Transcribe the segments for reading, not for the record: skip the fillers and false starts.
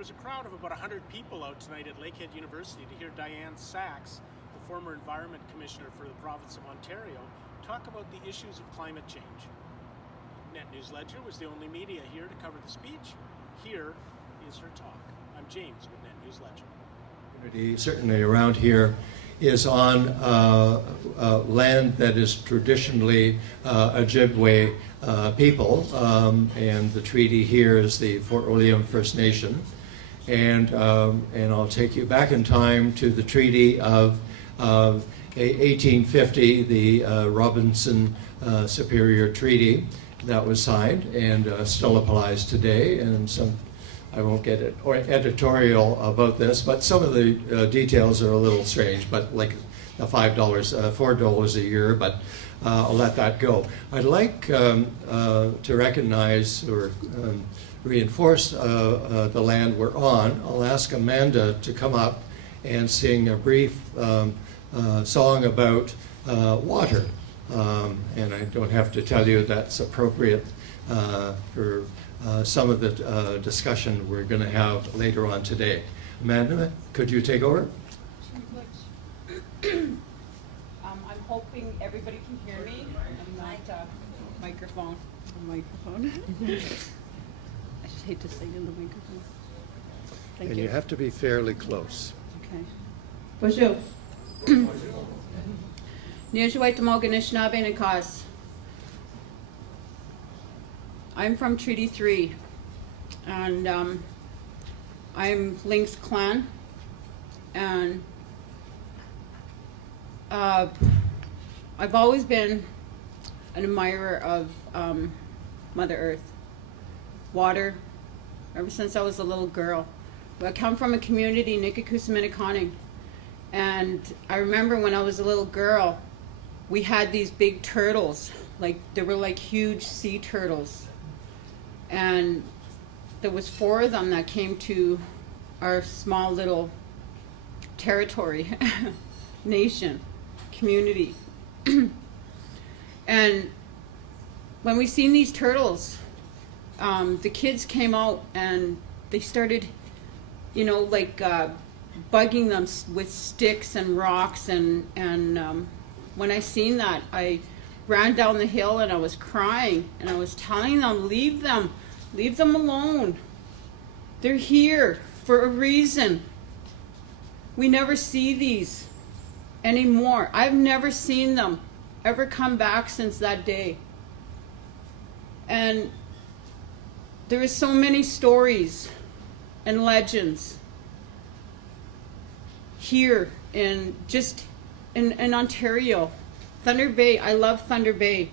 was a crowd of about 100 people out tonight at Lakehead University to hear Diane Saxe, the former Environment Commissioner for the province of Ontario, talk about the issues of climate change. Net News Ledger was the only media here to cover the speech. Here is her talk. I'm James with Net News Ledger. Certainly around here is on land that is traditionally Ojibwe people, and the treaty here is the Fort William First Nation, and I'll take you back in time to the treaty of 1850, the Robinson Superior Treaty that was signed and still applies today, and I won't get it or editorial about this, but some of the details are a little strange, but like the $4 a year, but I'll let that go. I'd like to recognize or reinforce the land we're on. I'll ask Amanda to come up and sing a brief song about water. And I don't have to tell you that's appropriate for some of the discussion we're going to have later on today. Amanda, could you take over? I'm hoping everybody can hear me. I'm not microphone. I just hate to sing in the microphone. Thank And you. you have to be fairly close. Okay. Bonjour. Niajuaitamoganishnabenikas. I'm from Treaty 3, and I'm Lynx Clan, and I've always been an admirer of Mother Earth, water, ever since I was a little girl. I come from a community, Nikakusaminikaning, and I remember when I was a little girl, we had these big turtles, they were like huge sea turtles. And there was 4 of them that came to our small little territory, nation, community. And when we seen these turtles, the kids came out and they started, bugging them with sticks and rocks. And when I seen that, I ran down the hill and I was crying and I was telling them, leave them alone. They're here for a reason. We never see these anymore. I've never seen them ever come back since that day. And there are so many stories and legends here in Ontario. Thunder Bay, I love Thunder Bay,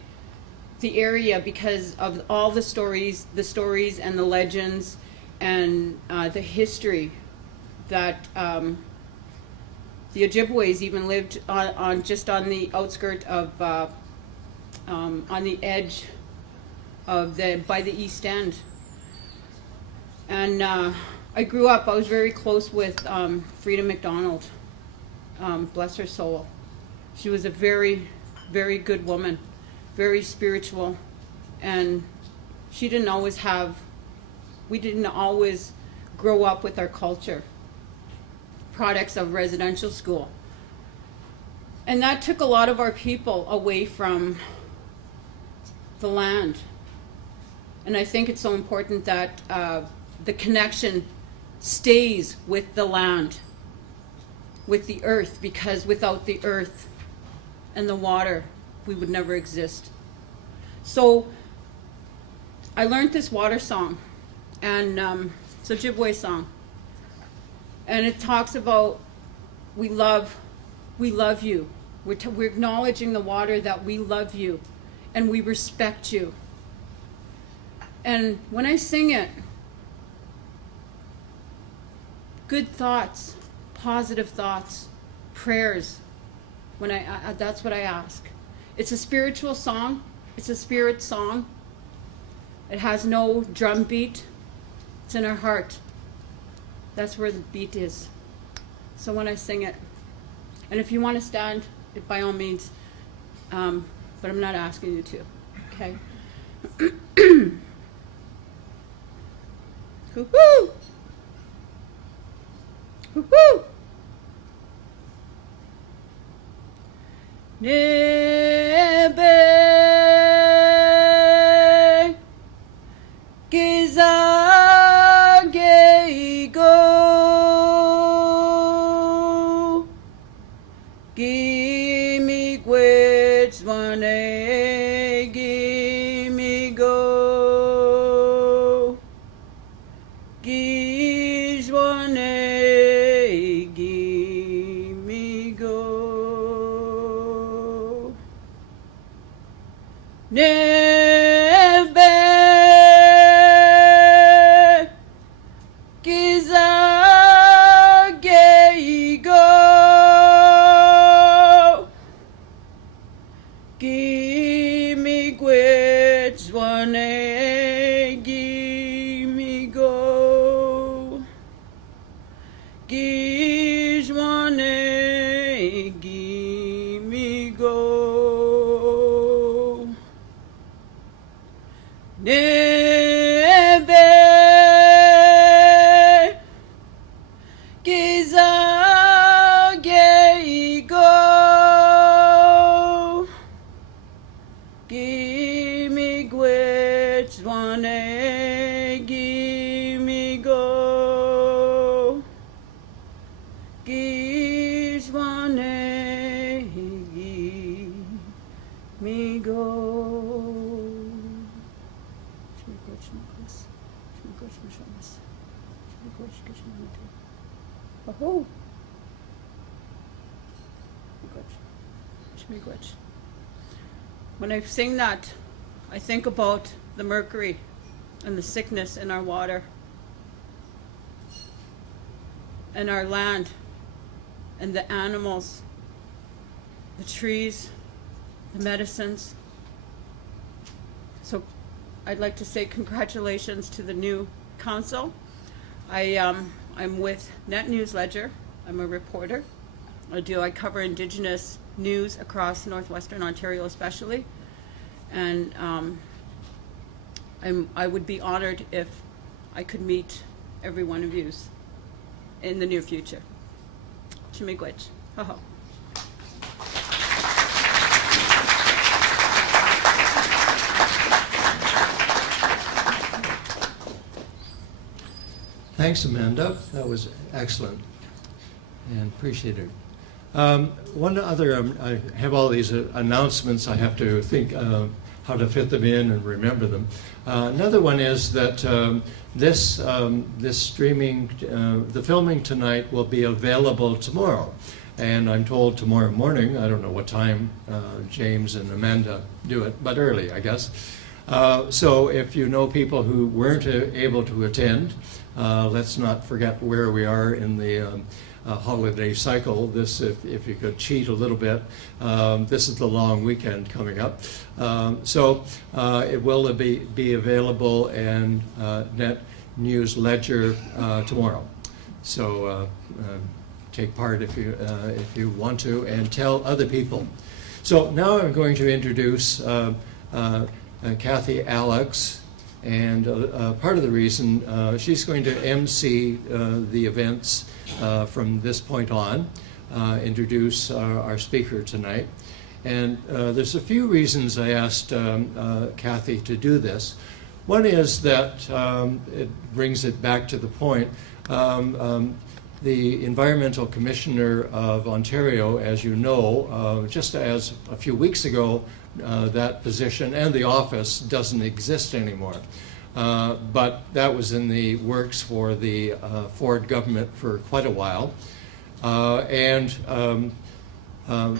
the area, because of all the stories and the legends and the history that the Ojibways even lived on the outskirt of, on the edge of by the East End. And I grew up, I was very close with Frida McDonald, bless her soul. She was a very, very good woman, very spiritual, and we didn't always grow up with our culture, products of residential school. And that took a lot of our people away from the land. And I think it's so important that the connection stays with the land, with the earth, because without the earth and the water, we would never exist. So I learned this water song, and it's a Ojibwe song, and it talks about we love you. We're acknowledging the water, that we love you and we respect you. And when I sing it, good thoughts, positive thoughts, prayers, that's what I ask. It's a spiritual song. It's a spirit song. It has no drum beat. It's in our heart. That's where the beat is. So when I sing it, and if you want to stand, by all means, but I'm not asking you to, okay? Woo! Woo! Nebe gizageigo gimme gwits wane gimme go giz wane gimme go Nebe gizageigo gimme gwits wane gimme go giz wane gimme go Nebe gizageigo gimme gwits wane gimme go giz wane gimme go Oh, when I sing that, I think about the mercury and the sickness in our water and our land and the animals, the trees, the medicines. So I'd like to say congratulations to the new council. I'm with Net News Ledger. I'm a reporter. I cover Indigenous news across northwestern Ontario especially. And I would be honored if I could meet every one of you in the near future. Chimigwech. Ho-ho. Thanks, Amanda. That was excellent and appreciated. One other, I have all these announcements. I have to think how to fit them in and remember them. Another one is that this streaming, the filming tonight will be available tomorrow. And I'm told tomorrow morning, I don't know what time James and Amanda do it, but early, I guess. So if you know people who weren't able to attend, let's not forget where we are in the holiday cycle. This, if you could cheat a little bit, this is the long weekend coming up. So it will be available in Net News Ledger tomorrow. So take part if you want to, and tell other people. So now I'm going to introduce Kathy Alex. And part of the reason she's going to MC the events from this point on, introduce our speaker tonight. And there's a few reasons I asked Kathy to do this. One is that it brings it back to the point. The Environmental Commissioner of Ontario, as you know, just as a few weeks ago, that position and the office doesn't exist anymore. But that was in the works for the Ford government for quite a while. And the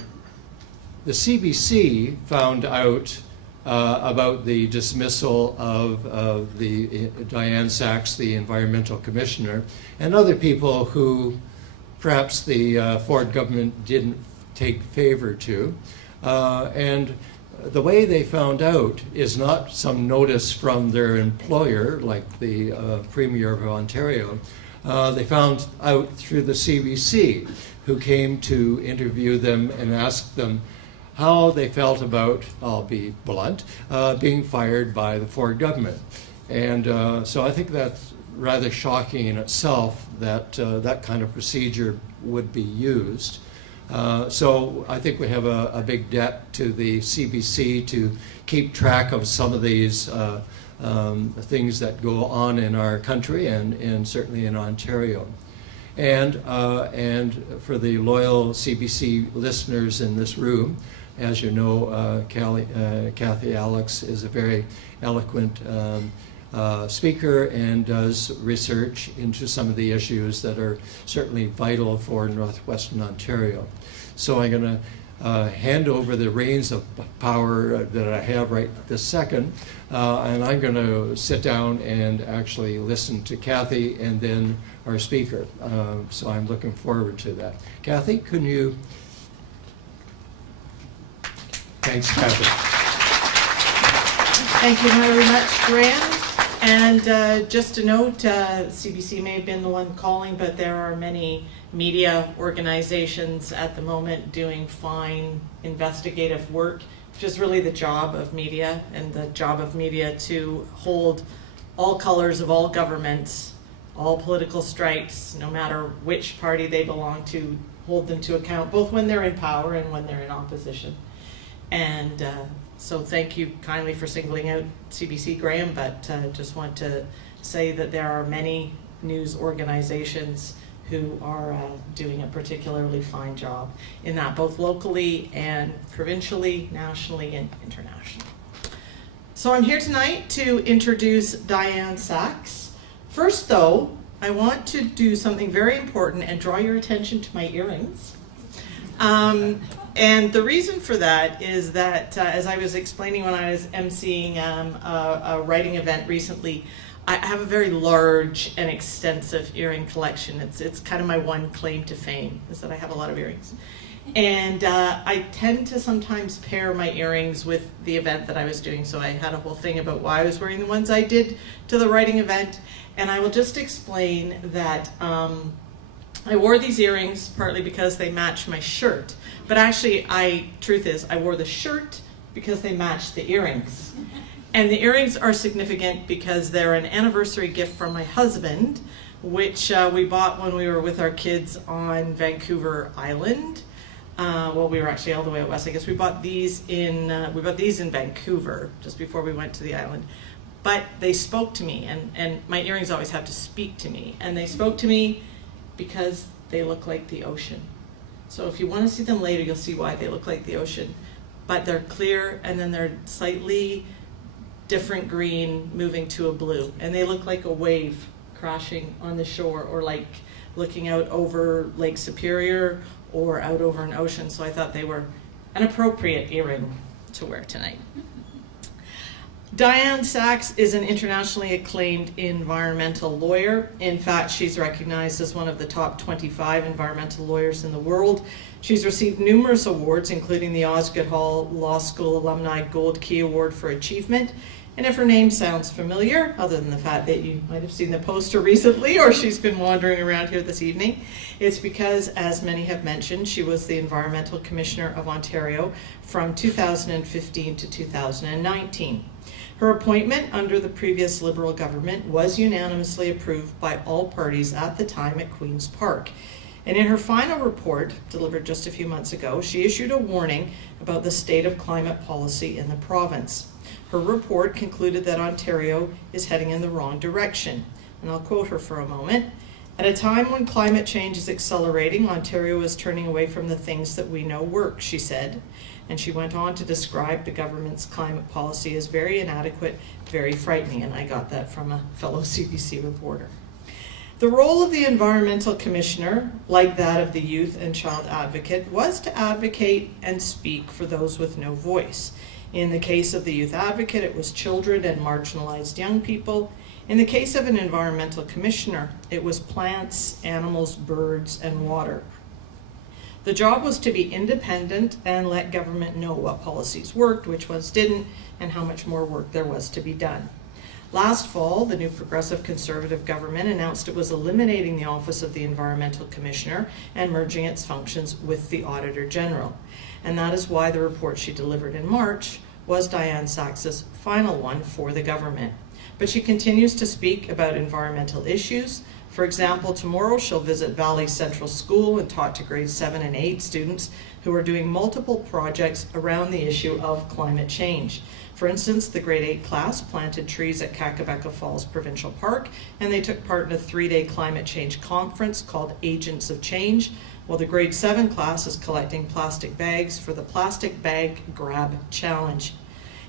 CBC found out about the dismissal of the Diane Saxe, the Environmental Commissioner, and other people who perhaps the Ford government didn't take favor to. And the way they found out is not some notice from their employer, like the Premier of Ontario. They found out through the CBC, who came to interview them and ask them how they felt about, I'll be blunt, being fired by the Ford government. And so I think that's rather shocking in itself that that kind of procedure would be used. So I think we have a big debt to the CBC to keep track of some of these things that go on in our country and certainly in Ontario. And for the loyal CBC listeners in this room, as you know, Kathy Alex is a very eloquent speaker and does research into some of the issues that are certainly vital for Northwestern Ontario. So I'm going to hand over the reins of power that I have right this second, and I'm going to sit down and actually listen to Kathy and then our speaker. So I'm looking forward to that. Kathy, can you? Thanks, Kathy. Thank you very much, Graham. And just a note, CBC may have been the one calling, but there are many media organizations at the moment doing fine investigative work, which is really the job of media, and the job of media to hold all colors of all governments, all political stripes, no matter which party they belong to, hold them to account, both when they're in power and when they're in opposition. And so thank you kindly for singling out CBC, Graham, but just want to say that there are many news organizations who are doing a particularly fine job in that, both locally and provincially, nationally, and internationally. So I'm here tonight to introduce Diane Saxe. First, though, I want to do something very important and draw your attention to my earrings. And the reason for that is that, as I was explaining when I was emceeing a writing event recently, I have a very large and extensive earring collection. It's kind of my one claim to fame, is that I have a lot of earrings. And I tend to sometimes pair my earrings with the event that I was doing. So I had a whole thing about why I was wearing the ones I did to the writing event. And I will just explain that I wore these earrings partly because they match my shirt. But actually, truth is, I wore the shirt because they matched the earrings. And the earrings are significant because they're an anniversary gift from my husband, which we bought when we were with our kids on Vancouver Island. Well, we were actually all the way out west. I guess we bought these in Vancouver just before we went to the island. But they spoke to me, and my earrings always have to speak to me. And they spoke to me because they look like the ocean. So if you want to see them later, you'll see why they look like the ocean. But they're clear, and then they're slightly different green moving to a blue. And they look like a wave crashing on the shore, or like looking out over Lake Superior or out over an ocean. So I thought they were an appropriate earring to wear tonight. Diane Saxe is an internationally acclaimed environmental lawyer. In fact, she's recognized as one of the top 25 environmental lawyers in the world. She's received numerous awards, including the Osgoode Hall Law School Alumni Gold Key Award for Achievement. And if her name sounds familiar, other than the fact that you might have seen the poster recently or she's been wandering around here this evening, it's because, as many have mentioned, she was the Environmental Commissioner of Ontario from 2015 to 2019. Her appointment under the previous Liberal government was unanimously approved by all parties at the time at Queen's Park. And in her final report, delivered just a few months ago, she issued a warning about the state of climate policy in the province. Her report concluded that Ontario is heading in the wrong direction. And I'll quote her for a moment. At a time when climate change is accelerating, Ontario is turning away from the things that we know work, she said. And she went on to describe the government's climate policy as very inadequate, very frightening, and I got that from a fellow CBC reporter. The role of the Environmental Commissioner, like that of the Youth and Child Advocate, was to advocate and speak for those with no voice. In the case of the Youth Advocate, it was children and marginalized young people. In the case of an Environmental Commissioner, it was plants, animals, birds, and water. The job was to be independent and let government know what policies worked, which ones didn't, and how much more work there was to be done. Last fall, the new Progressive Conservative government announced it was eliminating the Office of the Environmental Commissioner and merging its functions with the Auditor General. And that is why the report she delivered in March was Diane Saxe's final one for the government. but she continues to speak about environmental issues. For example, tomorrow she'll visit Valley Central School and talk to grade 7 and 8 students who are doing multiple projects around the issue of climate change. For instance, the grade 8 class planted trees at Kakabeka Falls Provincial Park, and they took part in a 3-day climate change conference called Agents of Change, while the grade 7 class is collecting plastic bags for the Plastic Bag Grab Challenge.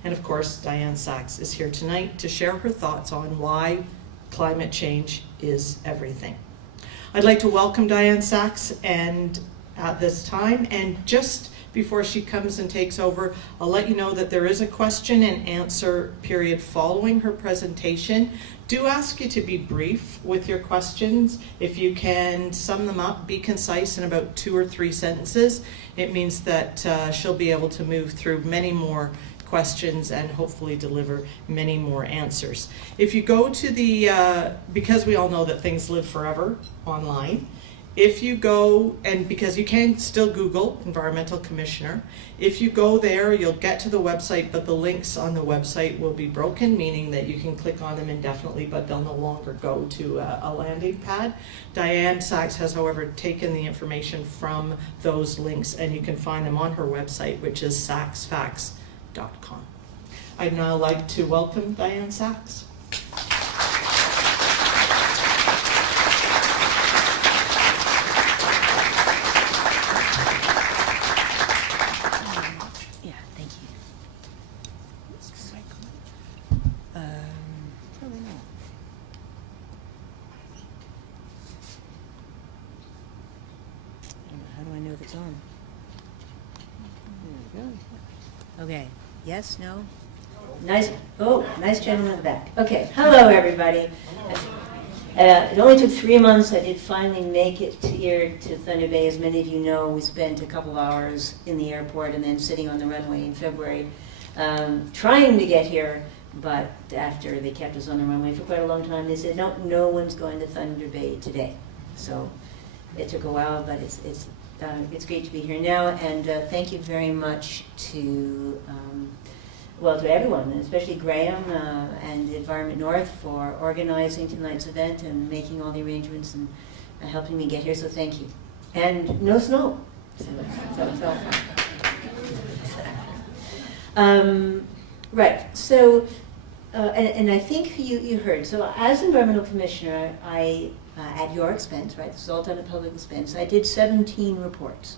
And of course, Diane Saxe is here tonight to share her thoughts on why climate change is everything. I'd like to welcome Diane Saxe and at this time, and just before she comes and takes over, I'll let you know that there is a question and answer period following her presentation. Do ask you to be brief with your questions. If you can sum them up, be concise in about 2 or 3 sentences. It means that she'll be able to move through many more questions and hopefully deliver many more answers. If you go to the, because we all know that things live forever online, if you go, and because you can still Google Environmental Commissioner, if you go there, you'll get to the website, but the links on the website will be broken, meaning that you can click on them indefinitely, but they'll no longer go to a landing pad. Diane Saxe has, however, taken the information from those links, and you can find them on her website, which is saxefacts.com. I'd now like to welcome Diane Saxe. Okay. Yes? No? Nice. Oh, nice gentleman in the back. Okay. Hello, everybody. It only took 3 months. I did finally make it here to Thunder Bay. As many of you know, we spent a couple hours in the airport and then sitting on the runway in February trying to get here. But after they kept us on the runway for quite a long time, they said, no, no one's going to Thunder Bay today. So it took a while, but it's great to be here now, and thank you very much to, to everyone, and especially Graham and Envronment North for organizing tonight's event and making all the arrangements and helping me get here, so thank you. And no snow, so it's all fun. Right, so, and I think you heard, so as Environmental Commissioner, I at your expense, right, this is all done at public expense, I did 17 reports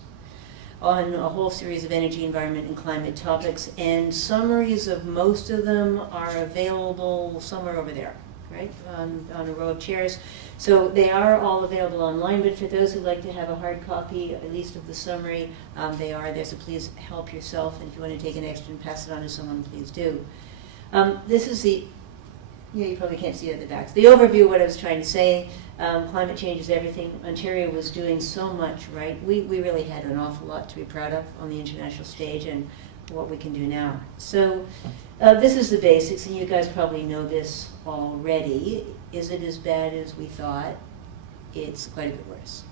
on a whole series of energy, environment, and climate topics, and summaries of most of them are available somewhere over there, right, on a row of chairs. So they are all available online, but for those who like to have a hard copy, at least of the summary, they are there, so please help yourself, and if you want to take an extra and pass it on to someone, please do. This is the, you probably can't see it at the back. The overview of what I was trying to say. Climate change is everything. Ontario was doing so much, right? We really had an awful lot to be proud of on the international stage and what we can do now. So this is the basics, and you guys probably know this already. Is it as bad as we thought? It's quite a bit worse.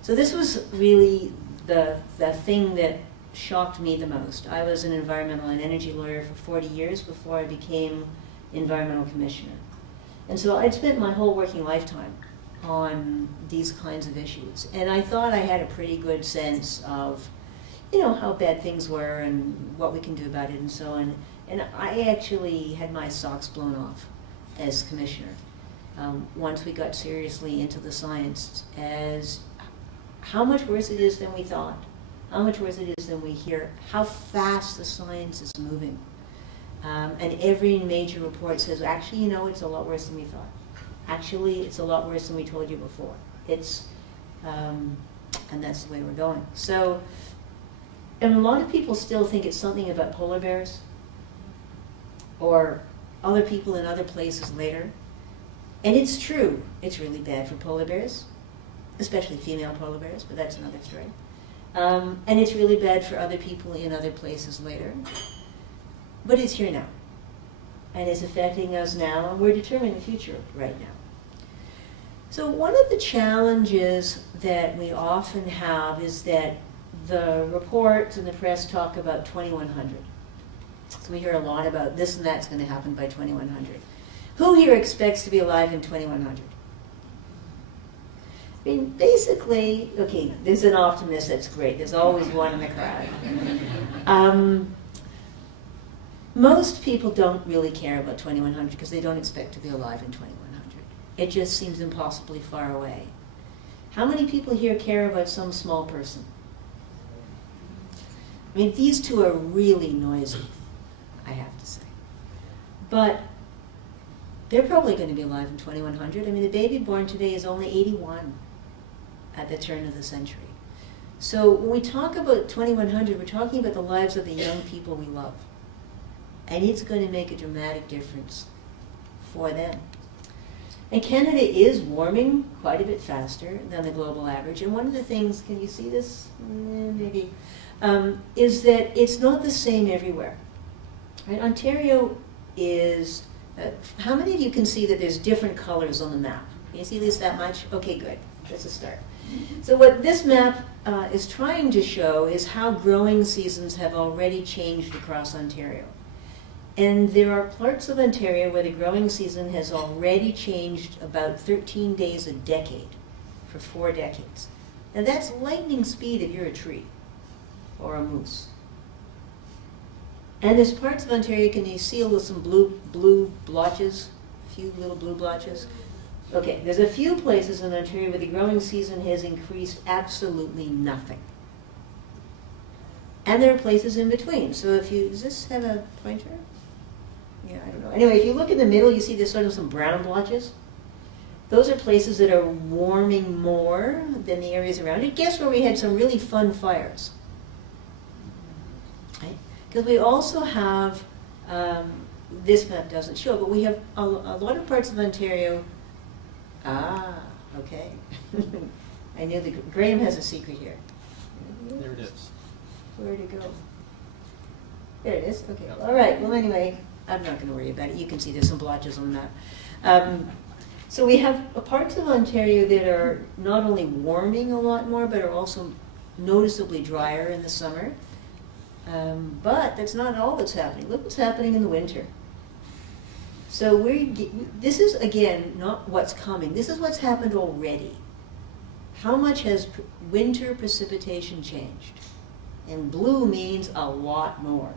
So this was really the thing that shocked me the most. I was an environmental and energy lawyer for 40 years before I became Environmental Commissioner. And so I'd spent my whole working lifetime on these kinds of issues. And I thought I had a pretty good sense of, how bad things were and what we can do about it and so on. And I actually had my socks blown off as commissioner once we got seriously into the science as how much worse it is than we thought, how much worse it is than we hear, how fast the science is moving. And every major report says, actually, it's a lot worse than we thought. Actually, it's a lot worse than we told you before. And that's the way we're going. So, and a lot of people still think it's something about polar bears or other people in other places later. And it's true. It's really bad for polar bears, especially female polar bears, but that's another story. And it's really bad for other people in other places later. But it's here now, and it's affecting us now, and we're determining the future right now. So one of the challenges that we often have is that the reports and the press talk about 2100. So we hear a lot about this and that's going to happen by 2100. Who here expects to be alive in 2100? I mean, basically, okay, there's an optimist, that's great. There's always one in the crowd. Most people don't really care about 2100 because they don't expect to be alive in 2100. It just seems impossibly far away. How many people here care about some small person? I mean, these two are really noisy, I have to say. But they're probably going to be alive in 2100. I mean, the baby born today is only 81 at the turn of the century. So when we talk about 2100, we're talking about the lives of the young people we love. And it's going to make a dramatic difference for them. And Canada is warming quite a bit faster than the global average. And one of the things, can you see this? Maybe. Is that it's not the same everywhere. Right? Ontario is, how many of you can see that there's different colors on the map? Can you see this that much? Okay, good. That's a start. So what this map is trying to show is how growing seasons have already changed across Ontario. And there are parts of Ontario where the growing season has already changed about 13 days a decade for 4 decades. And that's lightning speed if you're a tree or a moose. And there's parts of Ontario, can you see some blue blotches? A few little blue blotches? Okay, there's a few places in Ontario where the growing season has increased absolutely nothing. And there are places in between. So if you, does this have a pointer? Yeah, I don't know. Anyway, if you look in the middle, you see there's sort of some brown blotches. Those are places that are warming more than the areas around it. Guess where we had some really fun fires? Right? Because we also have, this map doesn't show, but we have a lot of parts of Ontario. Ah, okay. I knew that Graham has a secret here. There it is. Where to go? There it is. Okay. All right. Well, anyway, I'm not going to worry about it. You can see there's some blotches on the map. So we have parts of Ontario that are not only warming a lot more, but are also noticeably drier in the summer. But that's not all that's happening. Look what's happening in the winter. So this is, again, not what's coming. This is what's happened already. How much has winter precipitation changed? And blue means a lot more.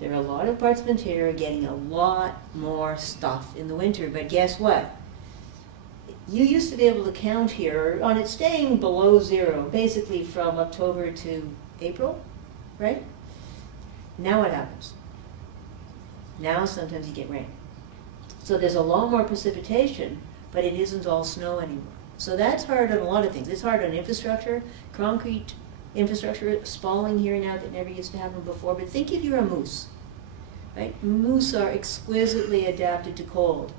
There are a lot of parts of Ontario getting a lot more stuff in the winter, but guess what? You used to be able to count here on it staying below zero, basically from October to April, right? Now what happens? Now sometimes you get rain. So there's a lot more precipitation, but it isn't all snow anymore. So that's hard on a lot of things. It's hard on infrastructure, concrete infrastructure spalling here now that never used to happen before. But think if you're a moose, right? Moose are exquisitely adapted to cold.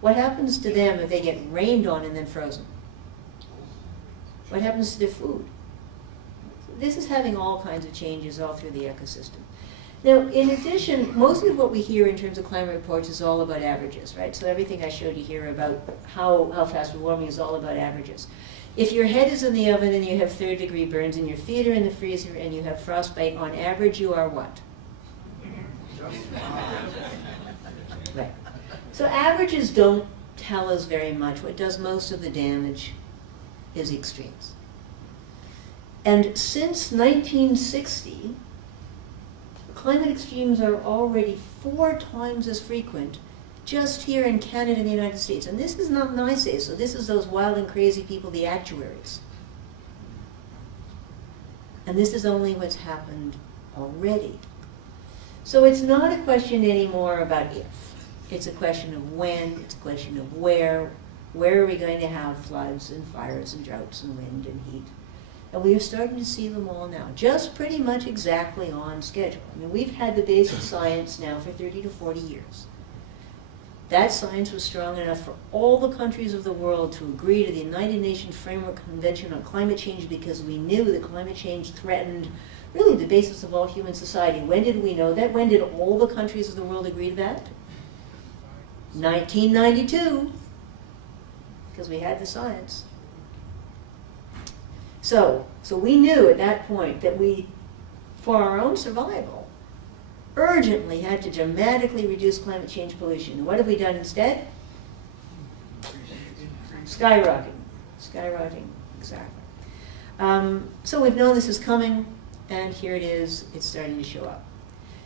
What happens to them if they get rained on and then frozen? What happens to their food? This is having all kinds of changes all through the ecosystem. Now, in addition, most of what we hear in terms of climate reports is all about averages, right? So everything I showed you here about how fast we're warming is all about averages. If your head is in the oven and you have third-degree burns and your feet are in the freezer and you have frostbite, on average you are what? Right. So averages don't tell us very much. What does most of the damage is extremes. And since 1960, climate extremes are already 4 times as frequent just here in Canada and the United States. And this is not I say, so this is those wild and crazy people, the actuaries. And this is only what's happened already. So it's not a question anymore about if. It's a question of when, it's a question of where are we going to have floods and fires and droughts and wind and heat. And we are starting to see them all now, just pretty much exactly on schedule. I mean, we've had the basic science now for 30 to 40 years. That science was strong enough for all the countries of the world to agree to the United Nations Framework Convention on Climate Change because we knew that climate change threatened really the basis of all human society. When did we know that? When did all the countries of the world agree to that? 1992, because we had the science. So we knew at that point that for our own survival, urgently had to dramatically reduce climate change pollution. And what have we done instead? Skyrocketing. Skyrocketing, exactly. So we've known this is coming, and here it is, it's starting to show up.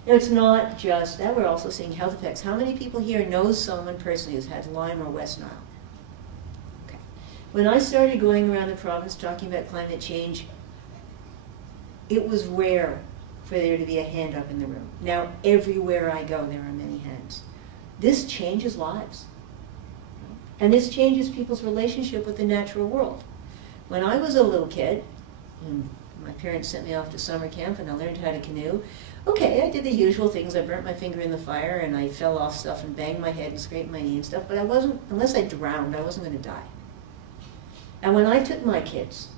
Now, it's not just that, we're also seeing health effects. How many people here knows someone personally who's had Lyme or West Nile? Okay. When I started going around the province talking about climate change, it was rare for there to be a hand up in the room. Now, everywhere I go, there are many hands. This changes lives. And this changes people's relationship with the natural world. When I was a little kid, and my parents sent me off to summer camp and I learned how to canoe, okay, I did the usual things. I burnt my finger in the fire and I fell off stuff and banged my head and scraped my knee and stuff, but I wasn't, unless I drowned, I wasn't going to die. And when I took my kids,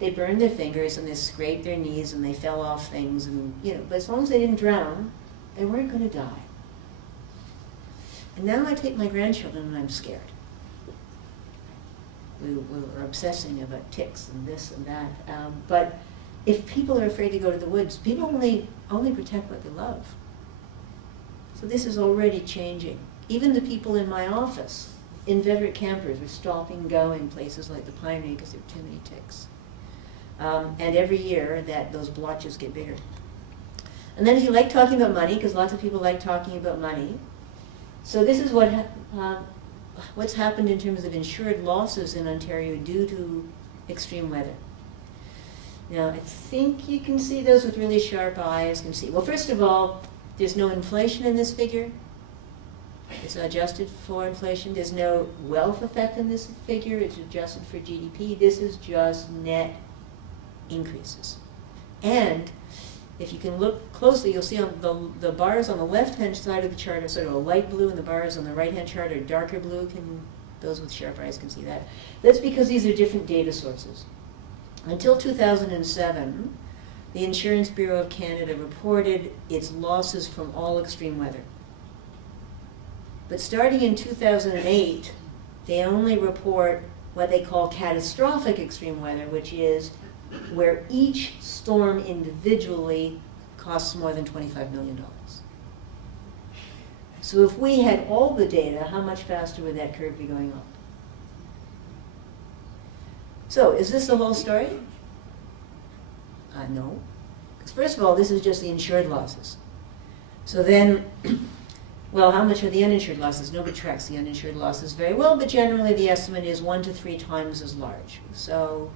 they burned their fingers and they scraped their knees and they fell off things, and but as long as they didn't drown, they weren't going to die. And now I take my grandchildren and I'm scared. We're obsessing about ticks and this and that. But if people are afraid to go to the woods, people only protect what they love. So this is already changing. Even the people in my office, inveterate campers, are stopping and going places like the Pinery because there are too many ticks. And every year those blotches get bigger. And then if you like talking about money, because lots of people like talking about money, so this is what's happened in terms of insured losses in Ontario due to extreme weather. Now, I think you can see those with really sharp eyes. Can see. Well, first of all, there's no inflation in this figure. It's adjusted for inflation. There's no wealth effect in this figure. It's adjusted for GDP. This is just net increases. And if you can look closely, you'll see on the bars on the left-hand side of the chart are sort of a light blue, and the bars on the right-hand chart are darker blue. Those with sharp eyes can see that. That's because these are different data sources. Until 2007, the Insurance Bureau of Canada reported its losses from all extreme weather. But starting in 2008, they only report what they call catastrophic extreme weather, which is where each storm individually costs more than $25 million. So if we had all the data, how much faster would that curve be going up? So is this the whole story? No. Because first of all, this is just the insured losses. So then, well, how much are the uninsured losses? Nobody tracks the uninsured losses very well, but generally the estimate is 1 to 3 times as large. So,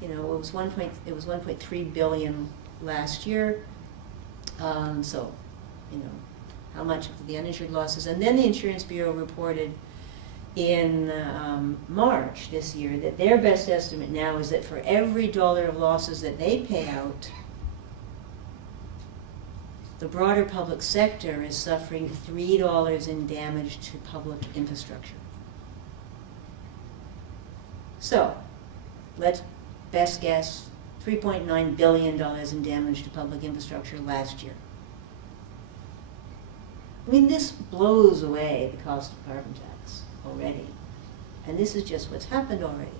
it was 1.3 billion last year. So, how much of the uninsured losses? And then the Insurance Bureau reported in March this year that their best estimate now is that for every dollar of losses that they pay out, the broader public sector is suffering $3 in damage to public infrastructure. So, let's best guess $3.9 billion in damage to public infrastructure last year. I mean, this blows away the cost of carbon tax already. And this is just what's happened already.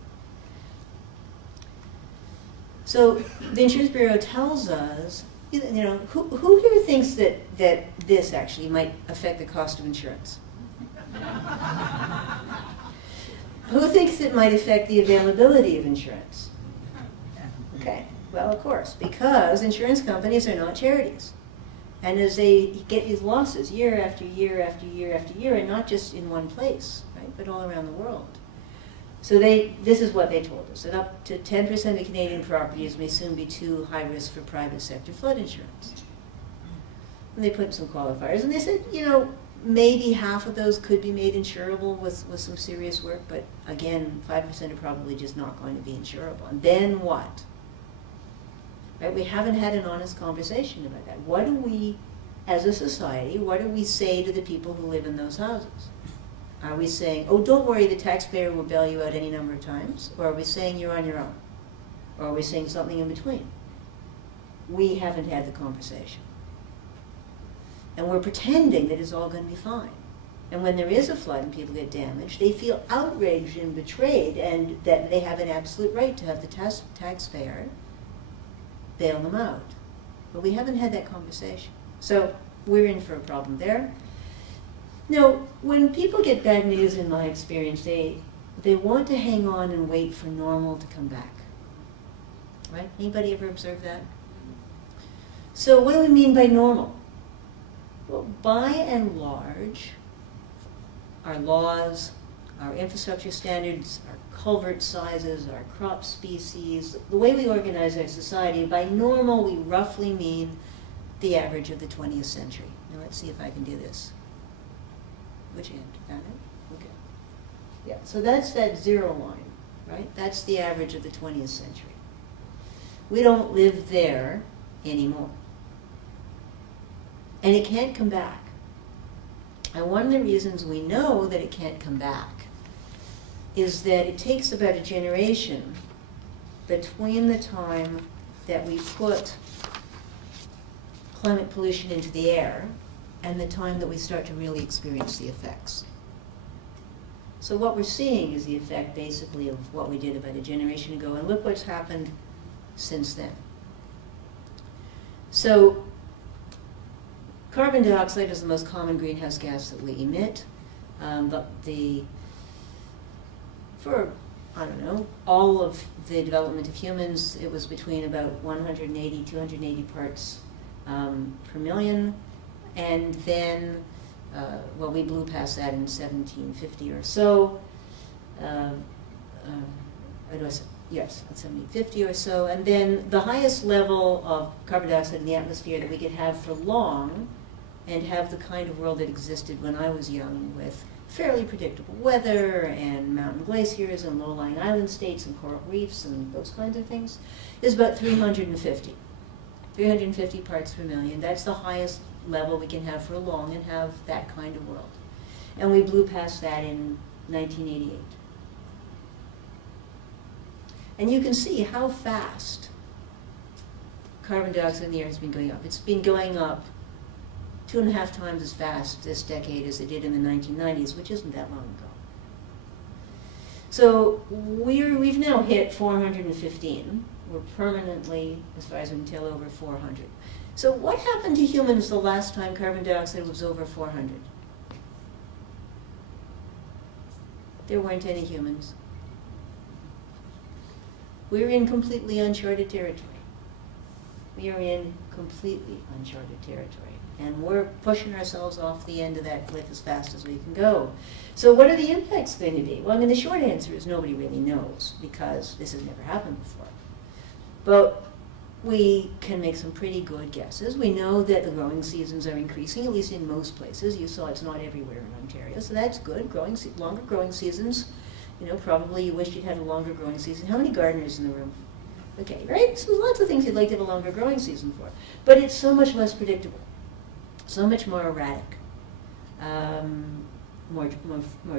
So the Insurance Bureau tells us, who here thinks that this actually might affect the cost of insurance? Who thinks it might affect the availability of insurance? Okay, well, of course, because insurance companies are not charities. And as they get these losses year after year after year after year, and not just in one place, right, but all around the world. So this is what they told us, that up to 10% of Canadian properties may soon be too high risk for private sector flood insurance. And they put in some qualifiers, and they said, maybe half of those could be made insurable with some serious work, but again, 5% are probably just not going to be insurable. And then what? Right? We haven't had an honest conversation about that. What do we, as a society, what do we say to the people who live in those houses? Are we saying, oh, don't worry, the taxpayer will bail you out any number of times? Or are we saying you're on your own? Or are we saying something in between? We haven't had the conversation. And we're pretending that it's all going to be fine. And when there is a flood and people get damaged, they feel outraged and betrayed, and that they have an absolute right to have the taxpayer bail them out. But we haven't had that conversation. So we're in for a problem there. Now, when people get bad news, in my experience, they want to hang on and wait for normal to come back. Right? Anybody ever observe that? So what do we mean by normal? Well, by and large, our laws, our infrastructure standards, our culvert sizes, our crop species, the way we organize our society, by normal we roughly mean the average of the 20th century. Now let's see if I can do this. Which end? Found it? Okay. Yeah, so that's that zero line, right? That's the average of the 20th century. We don't live there anymore. And it can't come back. And one of the reasons we know that it can't come back is that it takes about a generation between the time that we put climate pollution into the air and the time that we start to really experience the effects. So what we're seeing is the effect basically of what we did about a generation ago, and look what's happened since then. So carbon dioxide is the most common greenhouse gas that we emit, but for, I don't know, all of the development of humans, it was between about 180, 280 parts per million, and then, well, we blew past that in 1750 or so. Yes, 1750 or so, and then the highest level of carbon dioxide in the atmosphere that we could have for long and have the kind of world that existed when I was young, with fairly predictable weather and mountain glaciers and low-lying island states and coral reefs and those kinds of things, is about 350. 350 parts per million. That's the highest level we can have for long and have that kind of world. And we blew past that in 1988. And you can see how fast carbon dioxide in the air has been going up. It's been going up 2.5 times as fast this decade as it did in the 1990s, which isn't that long ago. So we've now hit 415. We're permanently, as far as we can tell, over 400. So what happened to humans the last time carbon dioxide was over 400? There weren't any humans. We're in completely uncharted territory. We are in completely uncharted territory. And we're pushing ourselves off the end of that cliff as fast as we can go. So what are the impacts going to be? Well, I mean, the short answer is nobody really knows, because this has never happened before. But we can make some pretty good guesses. We know that the growing seasons are increasing, at least in most places. You saw it's not everywhere in Ontario, so that's good. Longer growing seasons. You know, probably you wish you'd had a longer growing season. How many gardeners in the room? Okay, right? So there's lots of things you'd like to have a longer growing season for. But it's so much less predictable, so much more erratic. More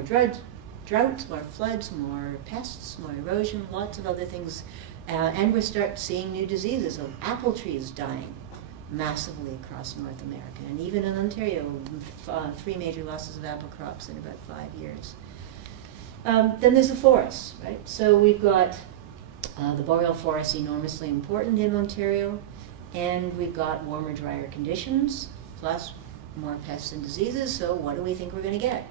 droughts, more floods, more pests, more erosion, lots of other things. And we start seeing new diseases of apple trees dying massively across North America. And even in Ontario, 3 major losses of apple crops in about 5 years. Then there's the forests, right? So we've got the Boreal Forest, enormously important in Ontario, and we've got warmer, drier conditions, plus more pests and diseases. So what do we think we're going to get?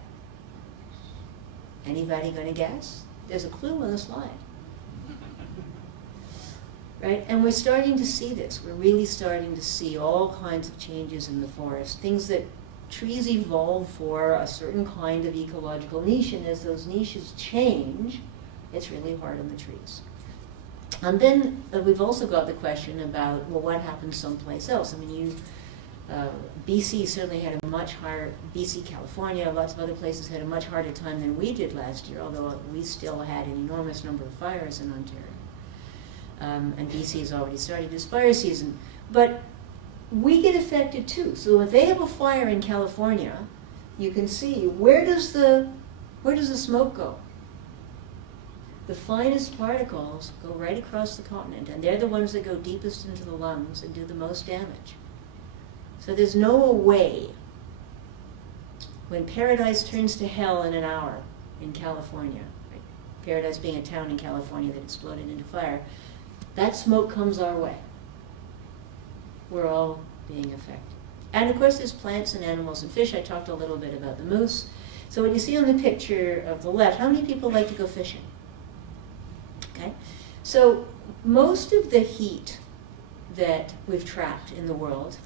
Anybody going to guess? There's a clue on the slide. Right? And we're starting to see this. We're really starting to see all kinds of changes in the forest, things that trees evolve for a certain kind of ecological niche, and as those niches change, it's really hard on the trees. And then we've also got the question about, well, what happens someplace else? I mean, BC certainly had a much higher, BC, California, lots of other places had a much harder time than we did last year, although we still had an enormous number of fires in Ontario. And BC has already started its fire season. But we get affected too. So if they have a fire in California, you can see, where does the smoke go? The finest particles go right across the continent, and they're the ones that go deepest into the lungs and do the most damage. So there's no way, when paradise turns to hell in an hour in California, right? Paradise being a town in California that exploded into fire, that smoke comes our way. We're all being affected. And of course there's plants and animals and fish. I talked a little bit about the moose. So what you see on the picture of the left, how many people like to go fishing? Okay, so most of the heat that we've trapped in the world,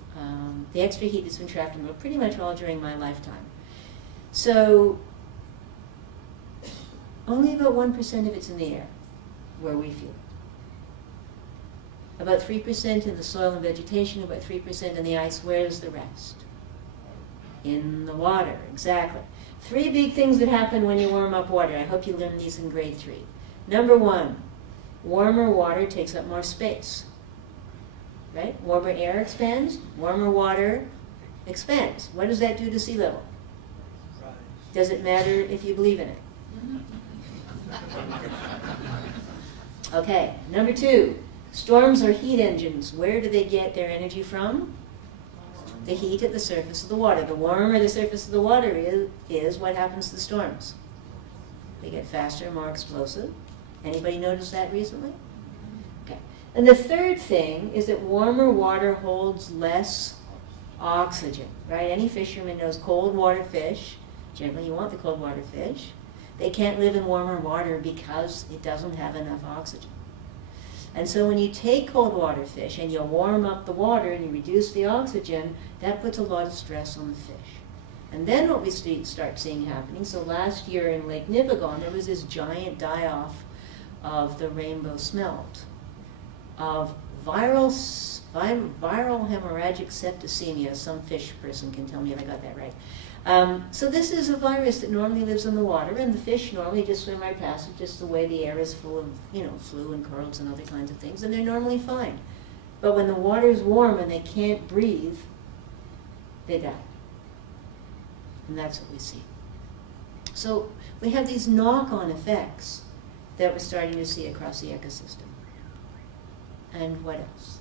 the extra heat that's been trapped in the world, pretty much all during my lifetime. So only about 1% of it's in the air where we feel it. About 3% in the soil and vegetation, about 3% in the ice. Where's the rest? In the water, exactly. 3 big things that happen when you warm up water. I hope you learned these in grade 3. Number 1, warmer water takes up more space. Right? Warmer air expands, warmer water expands. What does that do to sea level? Does it matter if you believe in it? Okay, number 2, storms are heat engines. Where do they get their energy from? The heat at the surface of the water. The warmer the surface of the water is what happens to the storms. They get faster, more explosive. Anybody notice that recently? Okay. And the third thing is that warmer water holds less oxygen, right? Any fisherman knows cold water fish, generally you want the cold water fish, they can't live in warmer water because it doesn't have enough oxygen. And so when you take cold water fish and you warm up the water and you reduce the oxygen, that puts a lot of stress on the fish. And then what we start seeing happening, so last year in Lake Nipigon, there was this giant die-off of the rainbow smelt, of viral hemorrhagic septicemia. Some fish person can tell me if I got that right. So this is a virus that normally lives in the water, and the fish normally just swim right past it, just the way the air is full of, flu and corals and other kinds of things, and they're normally fine. But when the water is warm and they can't breathe, they die. And that's what we see. So we have these knock-on effects that we're starting to see across the ecosystem. And what else?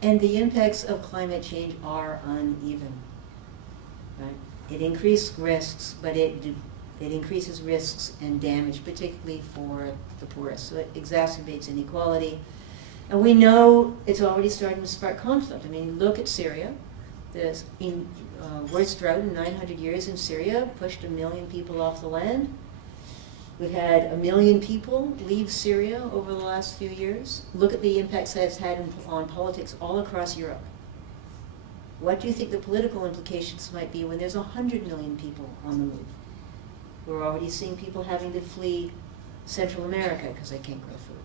And the impacts of climate change are uneven. Right? It increases risks, but it increases risks and damage, particularly for the poorest. So it exacerbates inequality. And we know it's already starting to spark conflict. I mean, look at Syria. The worst drought in 900 years in Syria pushed 1 million people off the land. We've had 1 million people leave Syria over the last few years. Look at the impacts that it's had on politics all across Europe. What do you think the political implications might be when there's 100 million people on the move? We're already seeing people having to flee Central America because they can't grow food.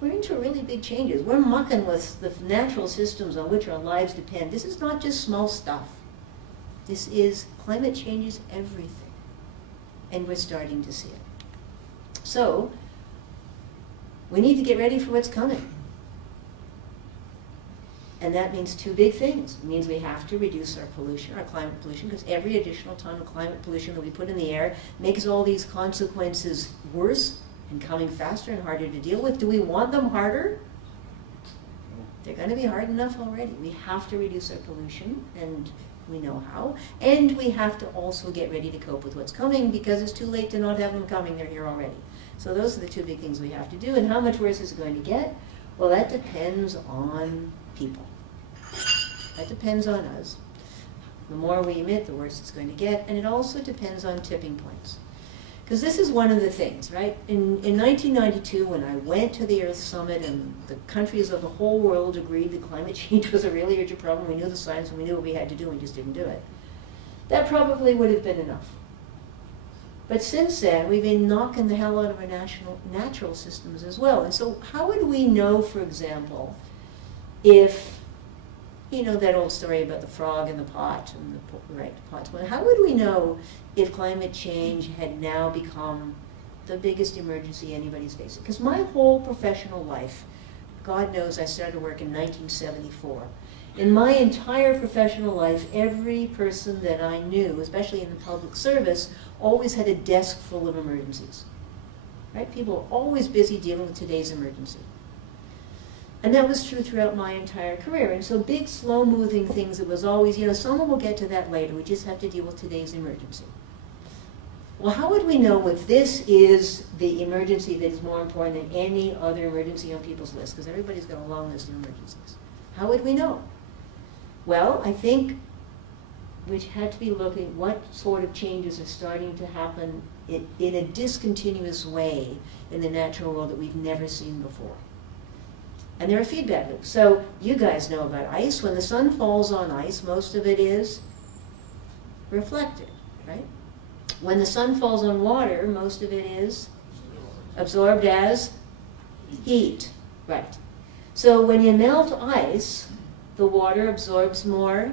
We're into really big changes. We're mucking with the natural systems on which our lives depend. This is not just small stuff. This is, climate changes everything. And we're starting to see it. So, we need to get ready for what's coming. And that means 2 big things. It means we have to reduce our pollution, our climate pollution, because every additional ton of climate pollution that we put in the air makes all these consequences worse and coming faster and harder to deal with. Do we want them harder? They're going to be hard enough already. We have to reduce our pollution, and we know how. And we have to also get ready to cope with what's coming, because it's too late to not have them coming. They're here already. So those are the 2 big things we have to do. And how much worse is it going to get? Well, that depends on people. That depends on us. The more we emit, the worse it's going to get. And it also depends on tipping points. Because this is one of the things, right? In 1992, when I went to the Earth Summit and the countries of the whole world agreed that climate change was a really urgent problem, we knew the science and we knew what we had to do, and we just didn't do it. That probably would have been enough. But since then, we've been knocking the hell out of our natural systems as well. And so how would we know, for example, if, that old story about the frog in the pot and the pots. How would we know if climate change had now become the biggest emergency anybody's facing? Because my whole professional life, God knows I started work in 1974. In my entire professional life, every person that I knew, especially in the public service, always had a desk full of emergencies. Right? People are always busy dealing with today's emergency. And that was true throughout my entire career. And so big, slow-moving things, it was always, someone will get to that later. We just have to deal with today's emergency. Well, how would we know if this is the emergency that is more important than any other emergency on people's list? Because everybody's got a long list of emergencies. How would we know? Well, I think we had to be looking what sort of changes are starting to happen in a discontinuous way in the natural world that we've never seen before. And there are feedback loops. So you guys know about ice. When the sun falls on ice, most of it is reflected, right? When the sun falls on water, most of it is absorbed as heat, right? So when you melt ice, the water absorbs more.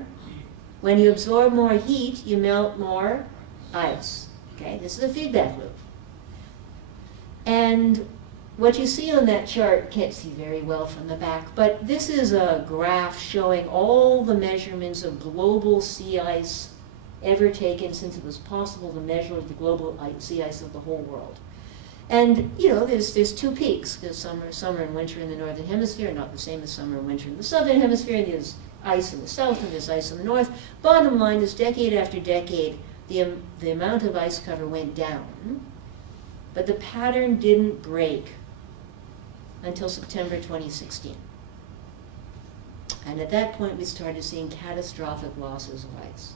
When you absorb more heat, you melt more ice. Okay, this is a feedback loop. And what you see on that chart, can't see very well from the back, but this is a graph showing all the measurements of global sea ice ever taken since it was possible to measure the global sea ice of the whole world. And, there's two peaks. There's summer and winter in the northern hemisphere, not the same as summer and winter in the southern hemisphere. There's ice in the south and there's ice in the north. Bottom line is, decade after decade, the amount of ice cover went down, but the pattern didn't break until September 2016. And at that point, we started seeing catastrophic losses of ice.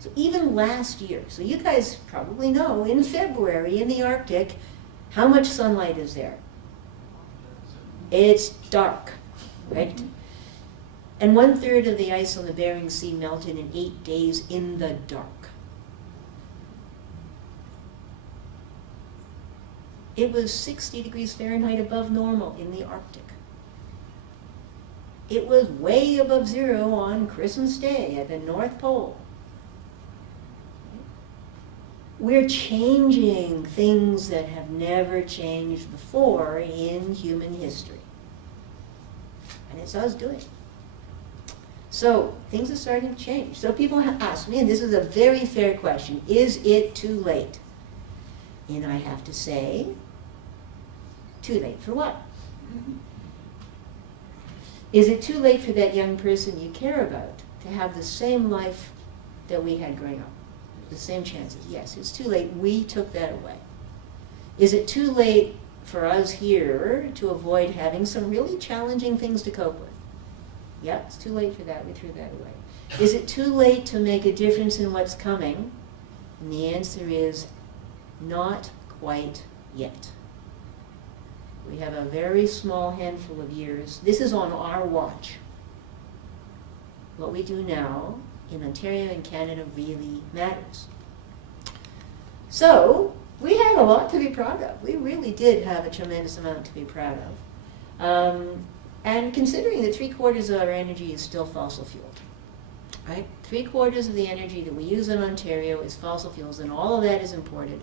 So even last year, so you guys probably know, in February in the Arctic, how much sunlight is there? It's dark, right? And 1/3 of the ice on the Bering Sea melted in 8 days in the dark. It was 60 degrees Fahrenheit above normal in the Arctic. It was way above zero on Christmas Day at the North Pole. We're changing things that have never changed before in human history. And it's us doing it. So things are starting to change. So people have asked me, and this is a very fair question, is it too late? And I have to say, too late for what? Is it too late for that young person you care about to have the same life that we had growing up? The same chances? Yes, it's too late. We took that away. Is it too late for us here to avoid having some really challenging things to cope with? Yeah, it's too late for that. We threw that away. Is it too late to make a difference in what's coming? And the answer is not quite yet. We have a very small handful of years. This is on our watch. What we do now in Ontario and Canada really matters. So we had a lot to be proud of. We really did have a tremendous amount to be proud of. And considering that 3/4 of our energy is still fossil fueled, right? 3/4 of the energy that we use in Ontario is fossil fuels, and all of that is imported.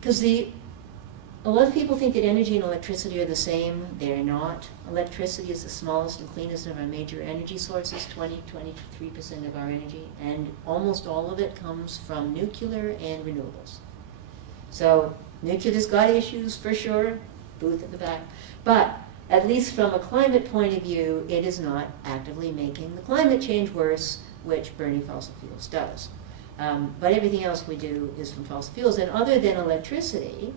Because a lot of people think that energy and electricity are the same. They're not. Electricity is the smallest and cleanest of our major energy sources, 23% of our energy, and almost all of it comes from nuclear and renewables. So nuclear's got issues for sure, booth at the back, but at least from a climate point of view, it is not actively making the climate change worse, which burning fossil fuels does. But everything else we do is from fossil fuels, and other than electricity,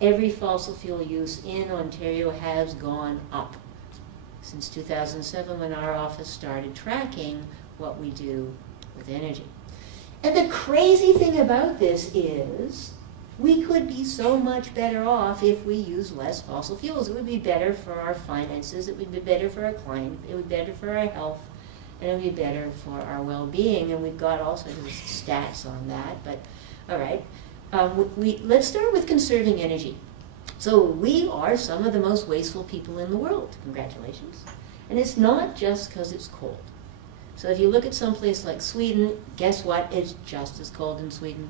every fossil fuel use in Ontario has gone up since 2007, when our office started tracking what we do with energy. And the crazy thing about this is we could be so much better off if we use less fossil fuels. It would be better for our finances, it would be better for our climate, it would be better for our health, and it would be better for our well-being. And we've got all sorts of stats on that, but all right. Let's start with conserving energy. So we are some of the most wasteful people in the world. Congratulations. And it's not just because it's cold. So if you look at some place like Sweden, guess what? It's just as cold in Sweden.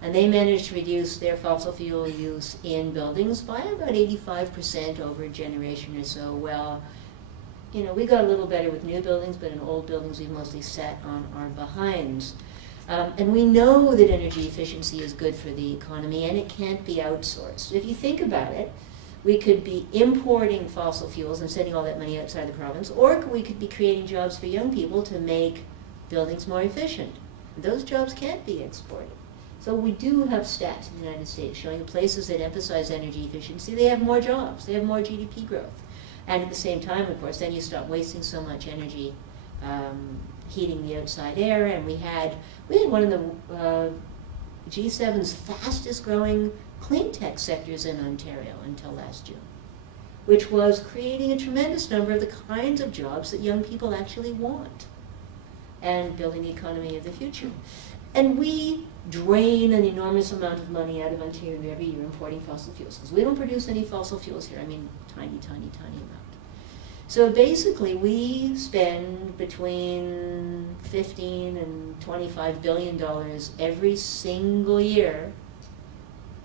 And they managed to reduce their fossil fuel use in buildings by about 85% over a generation or so. Well, we got a little better with new buildings, but in old buildings we've mostly sat on our behinds. And we know that energy efficiency is good for the economy, and it can't be outsourced. If you think about it, We could be importing fossil fuels and sending all that money outside the province, or we could be creating jobs for young people to make buildings more efficient. Those jobs can't be exported. So we do have stats in the United States showing the places that emphasize energy efficiency, they have more jobs, they have more GDP growth. And at the same time, of course, then you stop wasting so much energy heating the outside air. And we had one of the G7's fastest growing clean tech sectors in Ontario until last June, which was creating a tremendous number of the kinds of jobs that young people actually want and building the economy of the future. And we drain an enormous amount of money out of Ontario every year importing fossil fuels, because we don't produce any fossil fuels here. I mean, tiny, tiny, tiny amount. So basically, we spend between $15 and $25 billion every single year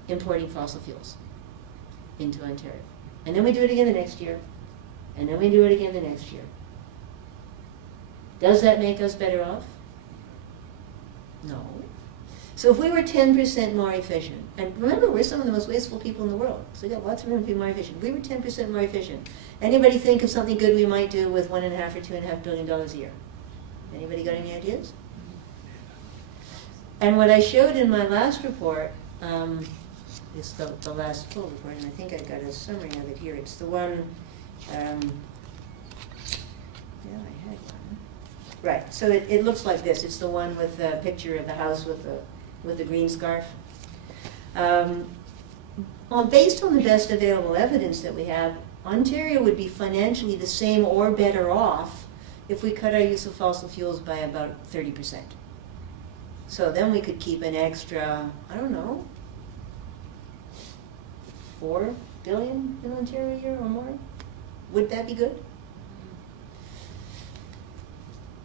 importing fossil fuels into Ontario. And then we do it again the next year, and then we do it again the next year. Does that make us better off? No. So if we were 10% more efficient, and remember, we're some of the most wasteful people in the world, so we've got lots of room to be more efficient. If we were 10% more efficient, anybody think of something good we might do with $1.5 or $2.5 billion a year? Anybody got any ideas? And what I showed in my last report, is the last full report, and I think I got a summary of it here. It's the one, yeah, I had one. Right, so it looks like this. It's the one with the picture of the house with the green scarf. Based on the best available evidence that we have, Ontario would be financially the same or better off if we cut our use of fossil fuels by about 30%. So then we could keep an extra, I don't know, $4 billion in Ontario a year or more. Would that be good?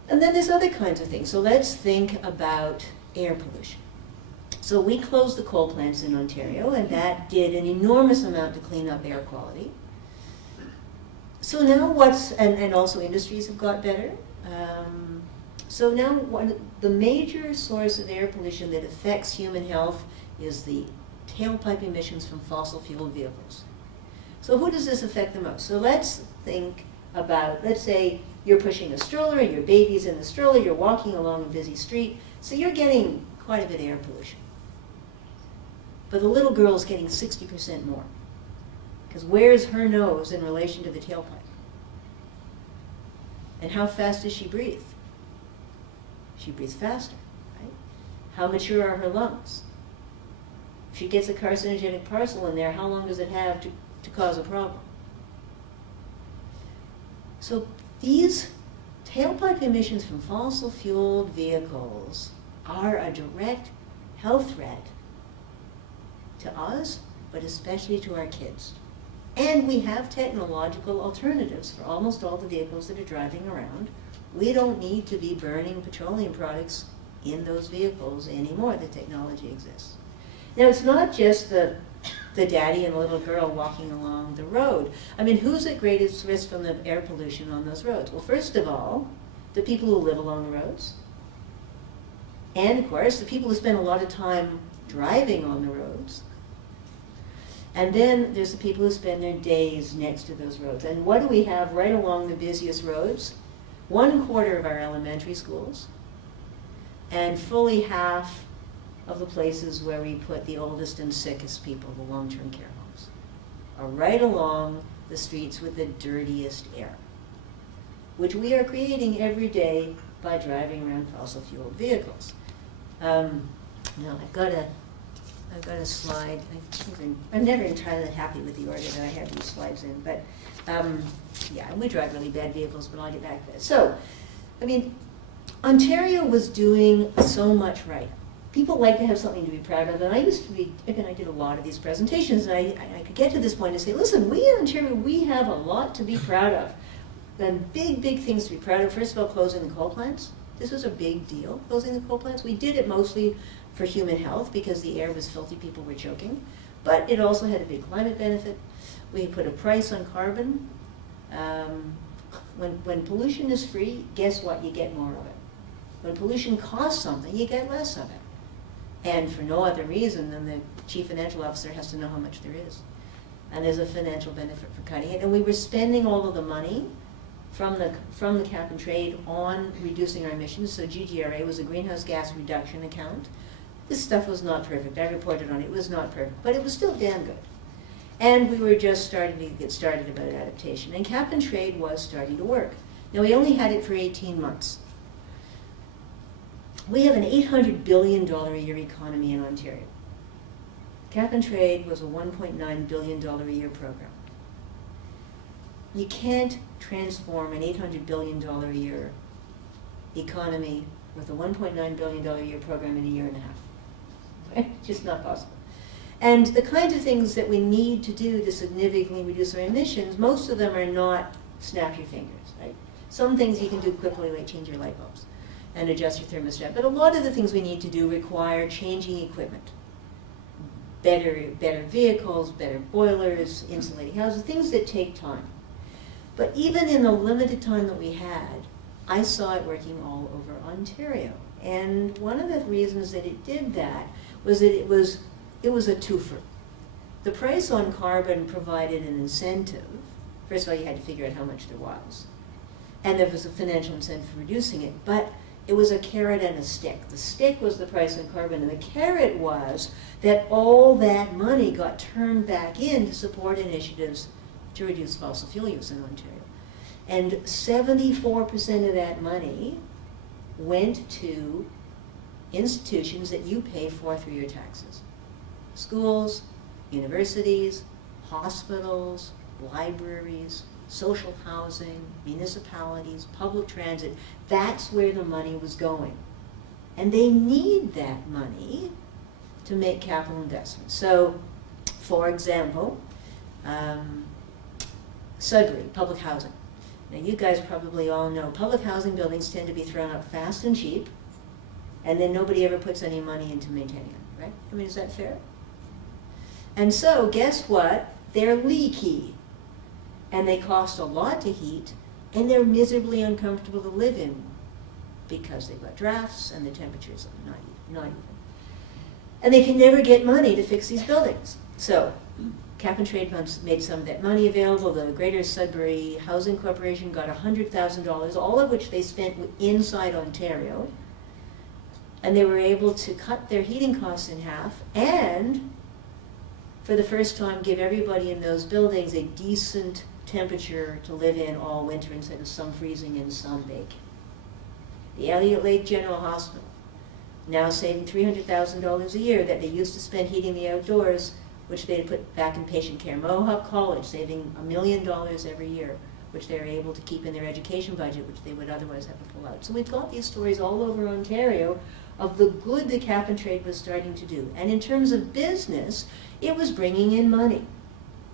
And then there's other kinds of things. So let's think about air pollution. So we closed the coal plants in Ontario, and that did an enormous amount to clean up air quality. So now and also industries have got better. So now the major source of air pollution that affects human health is the tailpipe emissions from fossil fuel vehicles. So who does this affect the most? So let's think about, let's say you're pushing a stroller and your baby's in the stroller, you're walking along a busy street, so you're getting quite a bit of air pollution. But the little girl's getting 60% more. Because where's her nose in relation to the tailpipe? And how fast does she breathe? She breathes faster, right? How mature are her lungs? If she gets a carcinogenic parcel in there, how long does it have to cause a problem? So these tailpipe emissions from fossil fueled vehicles are a direct health threat to us, but especially to our kids. And we have technological alternatives for almost all the vehicles that are driving around. We don't need to be burning petroleum products in those vehicles anymore. The technology exists. Now, it's not just the daddy and the little girl walking along the road. I mean, who's at greatest risk from the air pollution on those roads? Well, first of all, the people who live along the roads. And, of course, the people who spend a lot of time driving on the roads. And then there's the people who spend their days next to those roads. And what do we have right along the busiest roads? 1/4 of our elementary schools, and fully half of the places where we put the oldest and sickest people, the long-term care homes, are right along the streets with the dirtiest air, which we are creating every day by driving around fossil fuel vehicles. Now I've got a slide. I'm never entirely happy with the order that I have these slides in, but yeah, we drive really bad vehicles, but I'll get back to that. So, I mean, Ontario was doing so much right. People like to have something to be proud of, and I used to be, again, I did a lot of these presentations, and I could get to this point and say, listen, we in Ontario, we have a lot to be proud of. And big things to be proud of. First of all, closing the coal plants. This was a big deal, closing the coal plants. We did it mostly for human health because the air was filthy, people were choking. But it also had a big climate benefit. We put a price on carbon. When pollution is free, guess what? You get more of it. When pollution costs something, you get less of it. And for no other reason than the chief financial officer has to know how much there is. and there's a financial benefit for cutting it. And we were spending all of the money from the cap and trade on reducing our emissions. So GGRA was a greenhouse gas reduction account. This stuff was not perfect. I reported on it. It was not perfect, but it was still damn good. And we were just starting to get started about adaptation. And cap and trade was starting to work. Now, we only had it for 18 months. We have an $800 billion a year economy in Ontario. Cap and trade was a $1.9 billion a year program. You can't transform an $800 billion a year economy with a $1.9 billion a year program in a year and a half. Right? Just not possible. And the kinds of things that we need to do to significantly reduce our emissions, most of them are not snap your fingers, right? Some things you can do quickly, like change your light bulbs and adjust your thermostat. But a lot of the things we need to do require changing equipment. Better vehicles, better boilers, insulating houses, things that take time. But even in the limited time that we had, I saw it working all over Ontario. And one of the reasons that it did that was that it was a twofer. The price on carbon provided an incentive. First of all, you had to figure out how much there was. And there was a financial incentive for reducing it. But it was a carrot and a stick. The stick was the price on carbon, and the carrot was that all that money got turned back in to support initiatives to reduce fossil fuel use in Ontario. And 74% of that money went to institutions that you pay for through your taxes. Schools, universities, hospitals, libraries, social housing, municipalities, public transit. That's where the money was going. And they need that money to make capital investments. So, for example, Sudbury, public housing. Now you guys probably all know public housing buildings tend to be thrown up fast and cheap, and then nobody ever puts any money into maintaining them, right? I mean, is that fair? And so, guess what? They're leaky, and they cost a lot to heat, and they're miserably uncomfortable to live in because they've got drafts and the temperatures are not even. And they can never get money to fix these buildings. So, Cap and Trade Funds made some of that money available. The Greater Sudbury Housing Corporation got $100,000, all of which they spent inside Ontario. And they were able to cut their heating costs in half and, for the first time, give everybody in those buildings a decent temperature to live in all winter instead of some freezing and some baking. The Elliott Lake General Hospital, now saving $300,000 a year that they used to spend heating the outdoors, which they put back in patient care. Mohawk College saving $1 million every year, which they're able to keep in their education budget, which they would otherwise have to pull out. So we've got these stories all over Ontario of the good that cap and trade was starting to do. And in terms of business, it was bringing in money.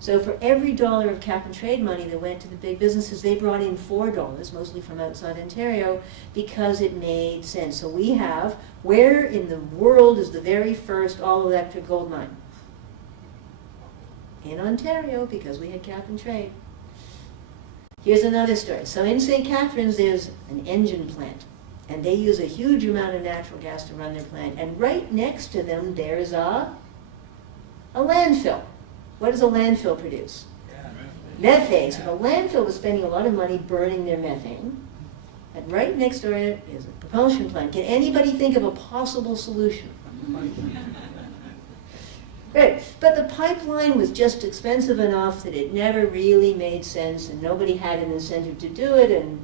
So for every dollar of cap and trade money that went to the big businesses, they brought in $4, mostly from outside Ontario, because it made sense. So we have, where in the world is the very first all-electric gold mine? In Ontario, because we had cap and trade. Here's another story. So in St. Catharines, there's an engine plant, and they use a huge amount of natural gas to run their plant. And right next to them, there's a landfill. What does a landfill produce? Methane. So the landfill was spending a lot of money burning their methane. And right next door is a propulsion plant. Can anybody think of a possible solution? Right. But the pipeline was just expensive enough that it never really made sense, and nobody had an incentive to do it. And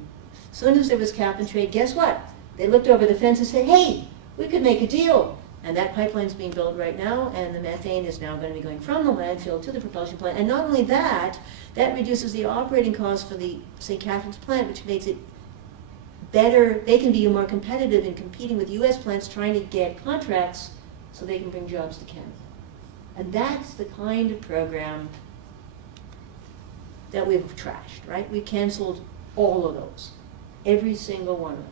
as soon as there was cap and trade, guess what? They looked over the fence and said, hey, we could make a deal. And that pipeline's being built right now, and the methane is now going to be going from the landfill to the propulsion plant. And not only that, that reduces the operating costs for the St. Catharines plant, which makes it better. They can be more competitive in competing with U.S. plants trying to get contracts so they can bring jobs to Canada. And that's the kind of program that we've trashed, right? We canceled all of those, every single one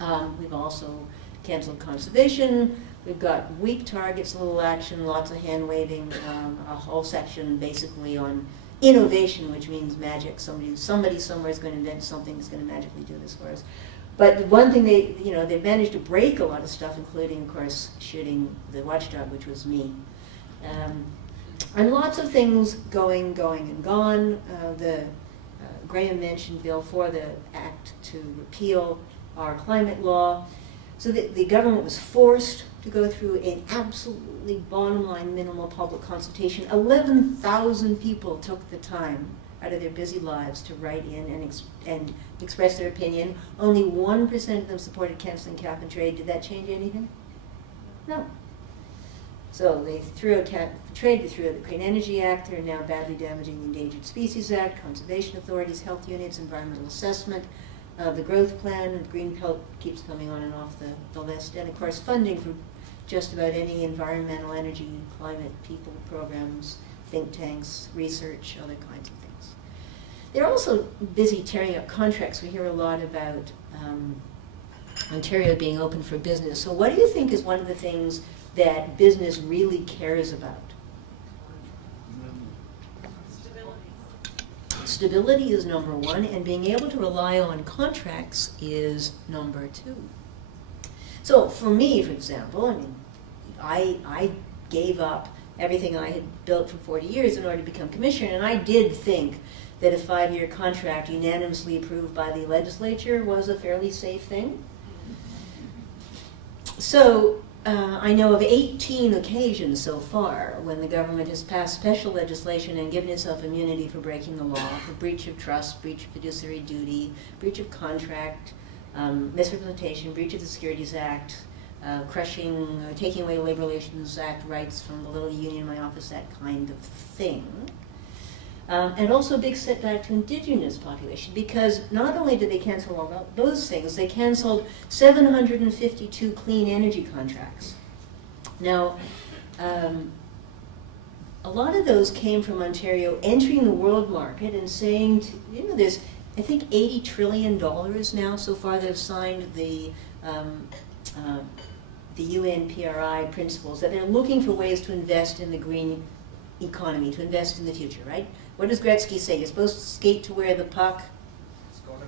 of them. We've also canceled conservation. We've got weak targets, little action, lots of hand waving, a whole section basically on innovation, which means magic. Somebody somewhere is going to invent something that's going to magically do this for us. But the one thing they managed to break a lot of stuff, including, of course, shooting the watchdog, which was me. And lots of things going, and gone. Graham mentioned Bill 4, the act to repeal our climate law. So the government was forced to go through an absolutely bottom line minimal public consultation. 11,000 people took the time out of their busy lives to write in and express their opinion. Only 1% of them supported canceling cap and trade. Did that change anything? No. So they threw out cap and trade, they threw out the Clean Energy Act, they're now badly damaging the Endangered Species Act, conservation authorities, health units, environmental assessment, the growth plan, green pelt keeps coming on and off the list, and of course funding for just about any environmental, energy, climate, people programs, think tanks, research, other kinds of things. They're also busy tearing up contracts. We hear a lot about Ontario being open for business. So what do you think is one of the things that business really cares about? Stability is number one, and being able to rely on contracts is number two. So for me, for example, I mean, I gave up everything I had built for 40 years in order to become commissioner, and I did think that a 5-year contract unanimously approved by the legislature was a fairly safe thing. So I know of 18 occasions so far when the government has passed special legislation and given itself immunity for breaking the law, for breach of trust, breach of fiduciary duty, breach of contract, misrepresentation, breach of the Securities Act, crushing, taking away Labor Relations Act rights from the little union in my office, that kind of thing. And also a big setback to indigenous population, because not only did they cancel all those things, they canceled 752 clean energy contracts. Now, a lot of those came from Ontario entering the world market and saying, there's, I think, $80 trillion now so far that have signed the UN PRI principles, that they're looking for ways to invest in the green economy, to invest in the future, right? What does Gretzky say? You're supposed to skate to where the puck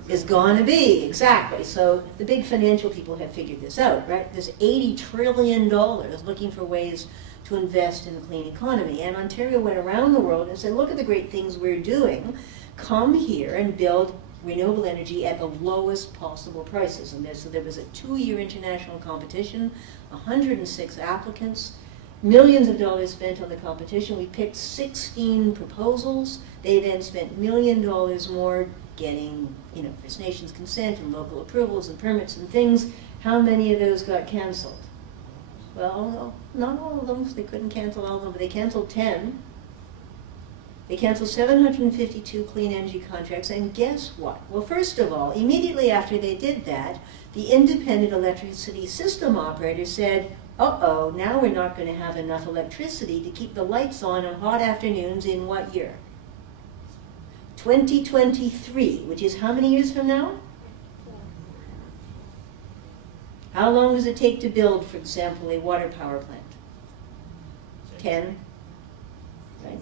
is going to be. Exactly. So the big financial people have figured this out, right? There's $80 trillion looking for ways to invest in the clean economy. And Ontario went around the world and said, look at the great things we're doing. Come here and build renewable energy at the lowest possible prices. And so there was a 2-year international competition, 106 applicants, millions of dollars spent on the competition. We picked 16 proposals. They then spent $1 million more getting, First Nations consent and local approvals and permits and things. How many of those got canceled? Well, not all of them. They couldn't cancel all of them, but they canceled 10. They canceled 752 clean energy contracts, and guess what? Well, first of all, immediately after they did that, the independent electricity system operator said, uh-oh, now we're not going to have enough electricity to keep the lights on hot afternoons in what year? 2023, which is how many years from now? How long does it take to build, for example, a water power plant? 10, right?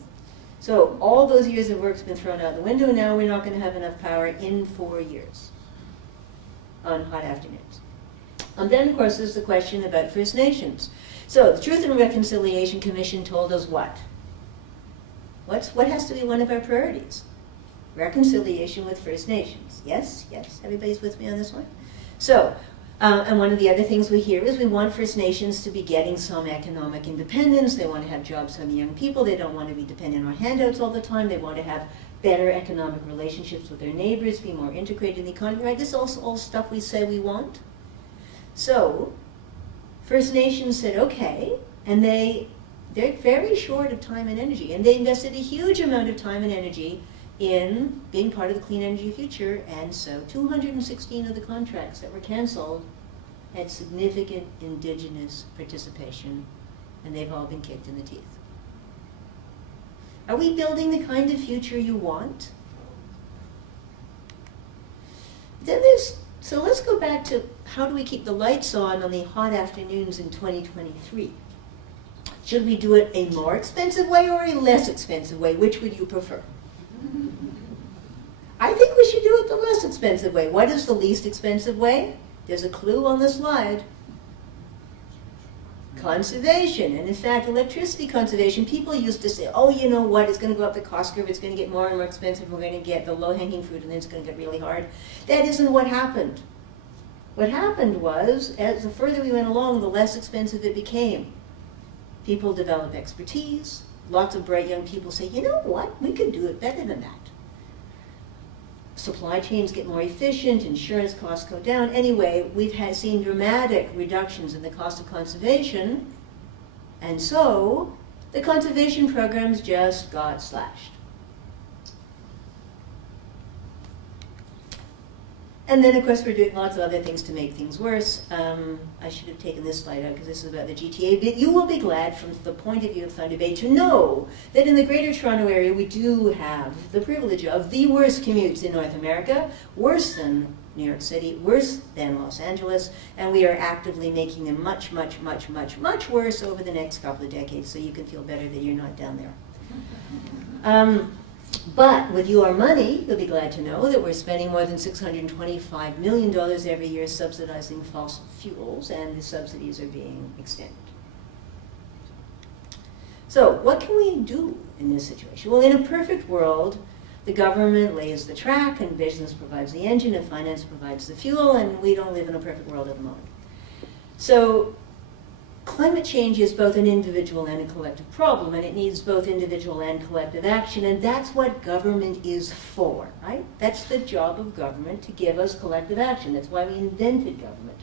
So all those years of work's been thrown out the window. Now we're not going to have enough power in 4 years on hot afternoons. And then, of course, there's the question about First Nations. So the Truth and Reconciliation Commission told us what? What has to be one of our priorities? Reconciliation with First Nations. Yes, yes, everybody's with me on this one? So, and one of the other things we hear is we want First Nations to be getting some economic independence. They want to have jobs for the young people. They don't want to be dependent on handouts all the time. They want to have better economic relationships with their neighbors, be more integrated in the economy, right? This is all stuff we say we want. So, First Nations said, okay, and they're very short of time and energy, and they invested a huge amount of time and energy in being part of the clean energy future, and so 216 of the contracts that were canceled had significant Indigenous participation, and they've all been kicked in the teeth. Are we building the kind of future you want? Then so let's go back to how do we keep the lights on the hot afternoons in 2023? Should we do it a more expensive way or a less expensive way? Which would you prefer? I think we should do it the less expensive way. What is the least expensive way? There's a clue on the slide. conservation. And in fact, electricity conservation, people used to say, oh, you know what, it's going to go up the cost curve, it's going to get more and more expensive, we're going to get the low-hanging fruit, and then it's going to get really hard. That isn't what happened. What happened was, as the further we went along, the less expensive it became. People develop expertise. Lots of bright young people say, you know what, we could do it better than that. Supply chains get more efficient, insurance costs go down. Anyway, we've seen dramatic reductions in the cost of conservation, and so the conservation programs just got slashed. And then, of course, we're doing lots of other things to make things worse. I should have taken this slide out because this is about the GTA. But you will be glad, from the point of view of Thunder Bay, to know that in the Greater Toronto Area, we do have the privilege of the worst commutes in North America, worse than New York City, worse than Los Angeles, and we are actively making them much, much, much, much, much worse over the next couple of decades, so you can feel better that you're not down there. But with your money, you'll be glad to know that we're spending more than $625 million every year subsidizing fossil fuels, and the subsidies are being extended. So what can we do in this situation? Well, in a perfect world, the government lays the track, and business provides the engine, and finance provides the fuel, and we don't live in a perfect world at the moment. So climate change is both an individual and a collective problem, and it needs both individual and collective action, and that's what government is for, right? That's the job of government, to give us collective action. That's why we invented government.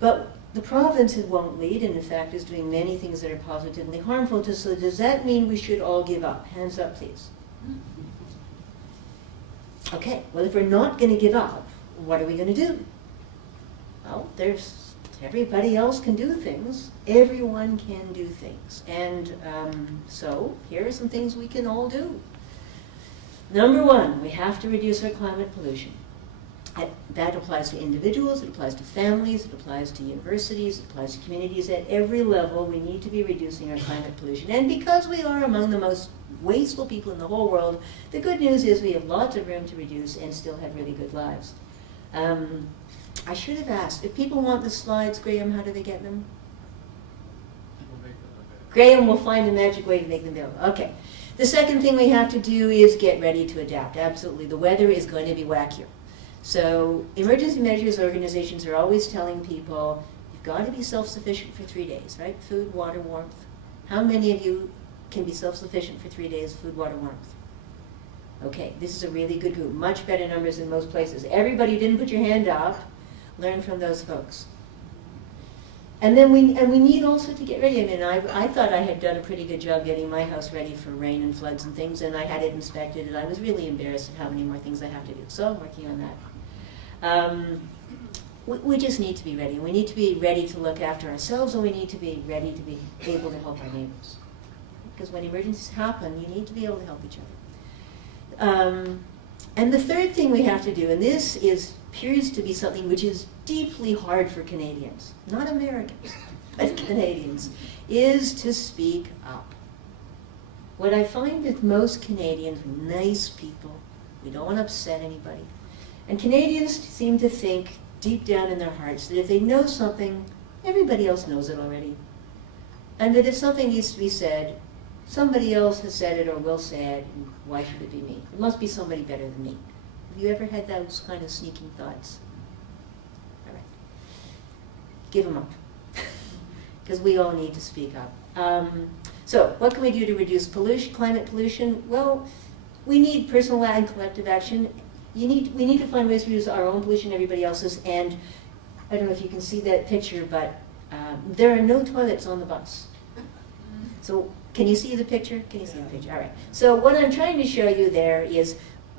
But the province it won't lead, and in fact is doing many things that are positively harmful to us. So does that mean we should all give up? Hands up, please. Okay, well, if we're not going to give up, what are we going to do? Well, everybody else can do things. Everyone can do things. And so here are some things we can all do. Number one, we have to reduce our climate pollution. That applies to individuals, it applies to families, it applies to universities, it applies to communities. At every level, we need to be reducing our climate pollution. And because we are among the most wasteful people in the whole world, the good news is we have lots of room to reduce and still have really good lives. I should have asked, if people want the slides, Graham, how do they get them? Graham will find a magic way to make them available. Okay. The second thing we have to do is get ready to adapt. Absolutely. The weather is going to be wackier. So emergency measures organizations are always telling people, you've got to be self-sufficient for 3 days, right? Food, water, warmth. How many of you can be self-sufficient for 3 days, food, water, warmth? Okay, this is a really good group. Much better numbers in most places. Everybody who didn't put your hand up, learn from those folks. And then we need also to get ready. I mean, I thought I had done a pretty good job getting my house ready for rain and floods and things, and I had it inspected, and I was really embarrassed at how many more things I have to do. So I'm working on that. We just need to be ready. We need to be ready to look after ourselves, and we need to be ready to be able to help our neighbors. Because when emergencies happen, you need to be able to help each other. And the third thing we have to do, and this appears to be something which is deeply hard for Canadians, not Americans, but Canadians, is to speak up. What I find with most Canadians, nice people, we don't want to upset anybody, and Canadians seem to think deep down in their hearts that if they know something, everybody else knows it already. And that if something needs to be said, somebody else has said it or will say it, and why should it be me? It must be somebody better than me. Have you ever had those kind of sneaking thoughts? All right. Give them up. Because we all need to speak up. So what can we do to reduce climate pollution? Well, we need personal and collective action. We need to find ways to reduce our own pollution, everybody else's, and I don't know if you can see that picture, but there are no toilets on the bus. So can you see the picture? Can you see the picture? All right. So what I'm trying to show you there is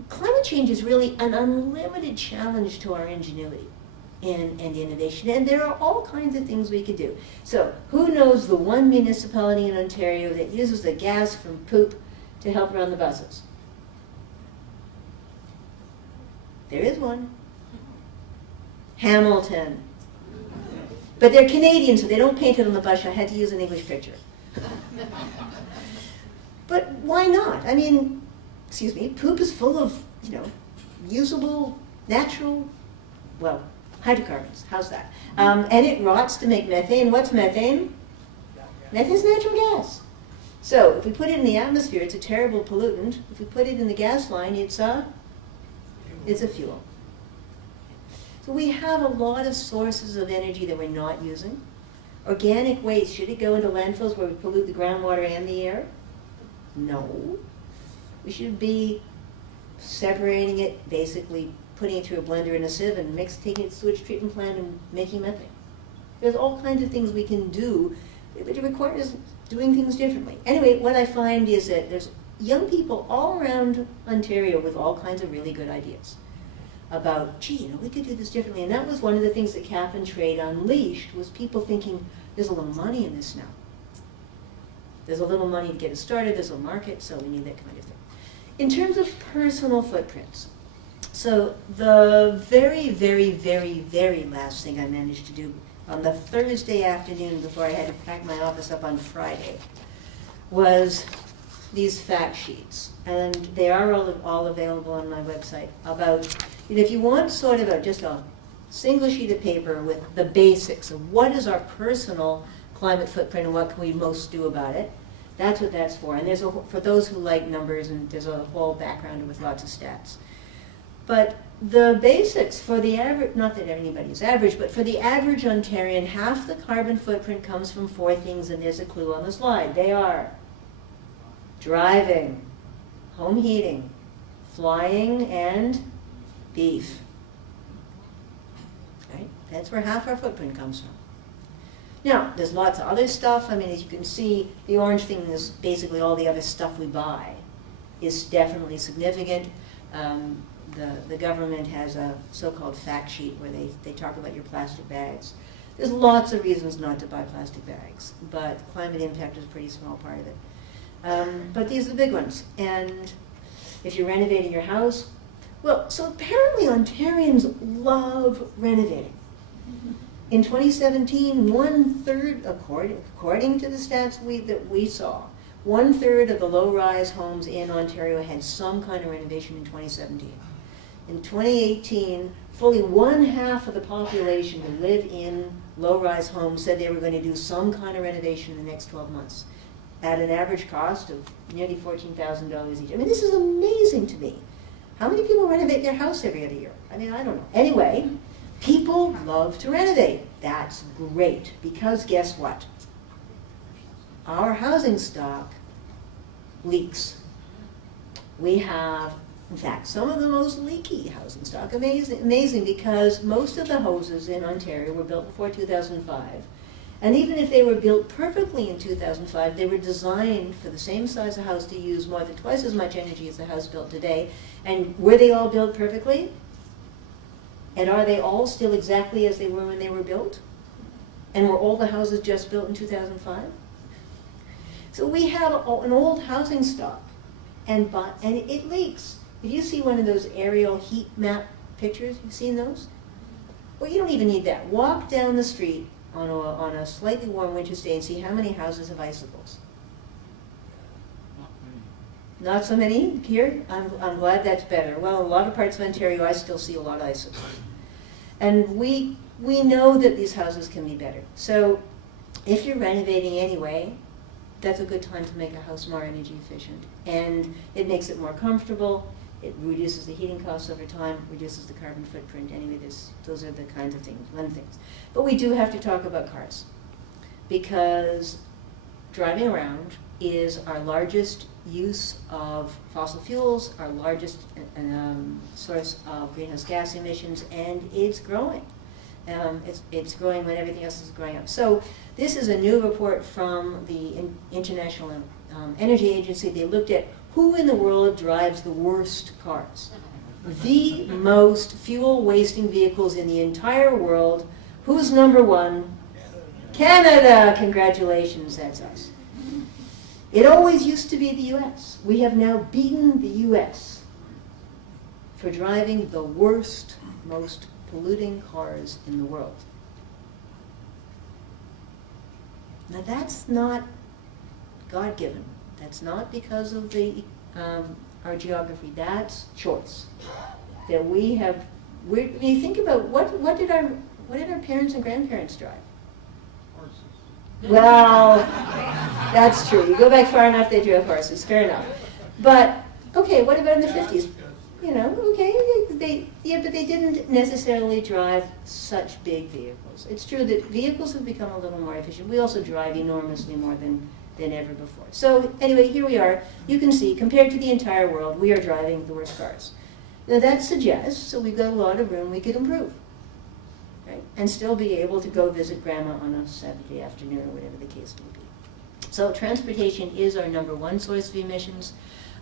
climate change is really an unlimited challenge to our ingenuity and innovation, and there are all kinds of things we could do. So who knows the one municipality in Ontario that uses the gas from poop to help run the buses? There is one. Hamilton. But they're Canadian, so they don't paint it on the bus. I had to use an English picture. But why not? I mean, excuse me, poop is full of, usable, natural, well, hydrocarbons. How's that? And it rots to make methane. What's methane? Methane is natural gas. So if we put it in the atmosphere, it's a terrible pollutant. If we put it in the gas line, it's a fuel. So we have a lot of sources of energy that we're not using. Organic waste, should it go into landfills where we pollute the groundwater and the air? No. We should be separating it, basically putting it through a blender and a sieve and taking it to a sewage treatment plant and making methane. There's all kinds of things we can do, but it requires doing things differently. Anyway, what I find is that there's young people all around Ontario with all kinds of really good ideas about, gee, we could do this differently. And that was one of the things that Cap and Trade unleashed, was people thinking, there's a little money in this now. There's a little money to get it started, there's a market, so we need that kind of thing. In terms of personal footprints, so the very, very, very, very last thing I managed to do on the Thursday afternoon before I had to pack my office up on Friday was these fact sheets. And they are all available on my website about, if you want sort of just a single sheet of paper with the basics of what is our personal climate footprint and what can we most do about it, that's what that's for. And there's for those who like numbers, and there's a whole background with lots of stats. But the basics for the average, not that anybody's average, but for the average Ontarian, half the carbon footprint comes from 4 things, and there's a clue on the slide. They are driving, home heating, flying, and beef. Right? That's where half our footprint comes from. Now, there's lots of other stuff. I mean, as you can see, the orange thing is basically all the other stuff we buy is definitely significant. The government has a so-called fact sheet where they talk about your plastic bags. There's lots of reasons not to buy plastic bags, but climate impact is a pretty small part of it. But these are the big ones. And if you're renovating your house, well, so apparently Ontarians love renovating. In 2017, 1/3, according to the stats that we saw, 1/3 of the low-rise homes in Ontario had some kind of renovation in 2017. In 2018, fully 1/2 of the population who live in low-rise homes said they were going to do some kind of renovation in the next 12 months at an average cost of nearly $14,000 each. I mean, this is amazing to me. How many people renovate their house every other year? I mean, I don't know. Anyway, people love to renovate. That's great, because guess what? Our housing stock leaks. We have, in fact, some of the most leaky housing stock. Amazing, because most of the houses in Ontario were built before 2005. And even if they were built perfectly in 2005, they were designed for the same size of house to use more than twice as much energy as the house built today. And were they all built perfectly? And are they all still exactly as they were when they were built? And were all the houses just built in 2005? So we have an old housing stock, and it leaks. If you see one of those aerial heat map pictures, you've seen those? Well, you don't even need that. Walk down the street on a slightly warm winter's day and see how many houses have icicles. Not so many here? I'm glad that's better. Well, a lot of parts of Ontario, I still see a lot of icicles. And we know that these houses can be better. So if you're renovating anyway, that's a good time to make a house more energy efficient. And it makes it more comfortable. It reduces the heating costs over time, reduces the carbon footprint. Anyway, those are the kinds of things, one things. But we do have to talk about cars, because driving around is our largest use of fossil fuels, our largest source of greenhouse gas emissions, and it's growing. It's growing when everything else is growing up. So this is a new report from the International Energy Agency. They looked at who in the world drives the worst cars. The most fuel-wasting vehicles in the entire world. Who's number one? Canada! Congratulations, that's us. It always used to be the US. We have now beaten the US for driving the worst, most polluting cars in the world. Now that's not God-given. That's not because of our geography. That's choice. That we have when you think about what did our parents and grandparents drive? Well, that's true. You go back far enough, they drove horses. Fair enough. But okay, what about in the 50s? You know, okay, but they didn't necessarily drive such big vehicles. It's true that vehicles have become a little more efficient. We also drive enormously more than ever before. So anyway, here we are. You can see, compared to the entire world, we are driving the worst cars. Now that suggests, so we've got a lot of room we could improve, right? And still be able to go visit grandma on a Saturday afternoon or whatever the case may be. So transportation is our #1 source of emissions.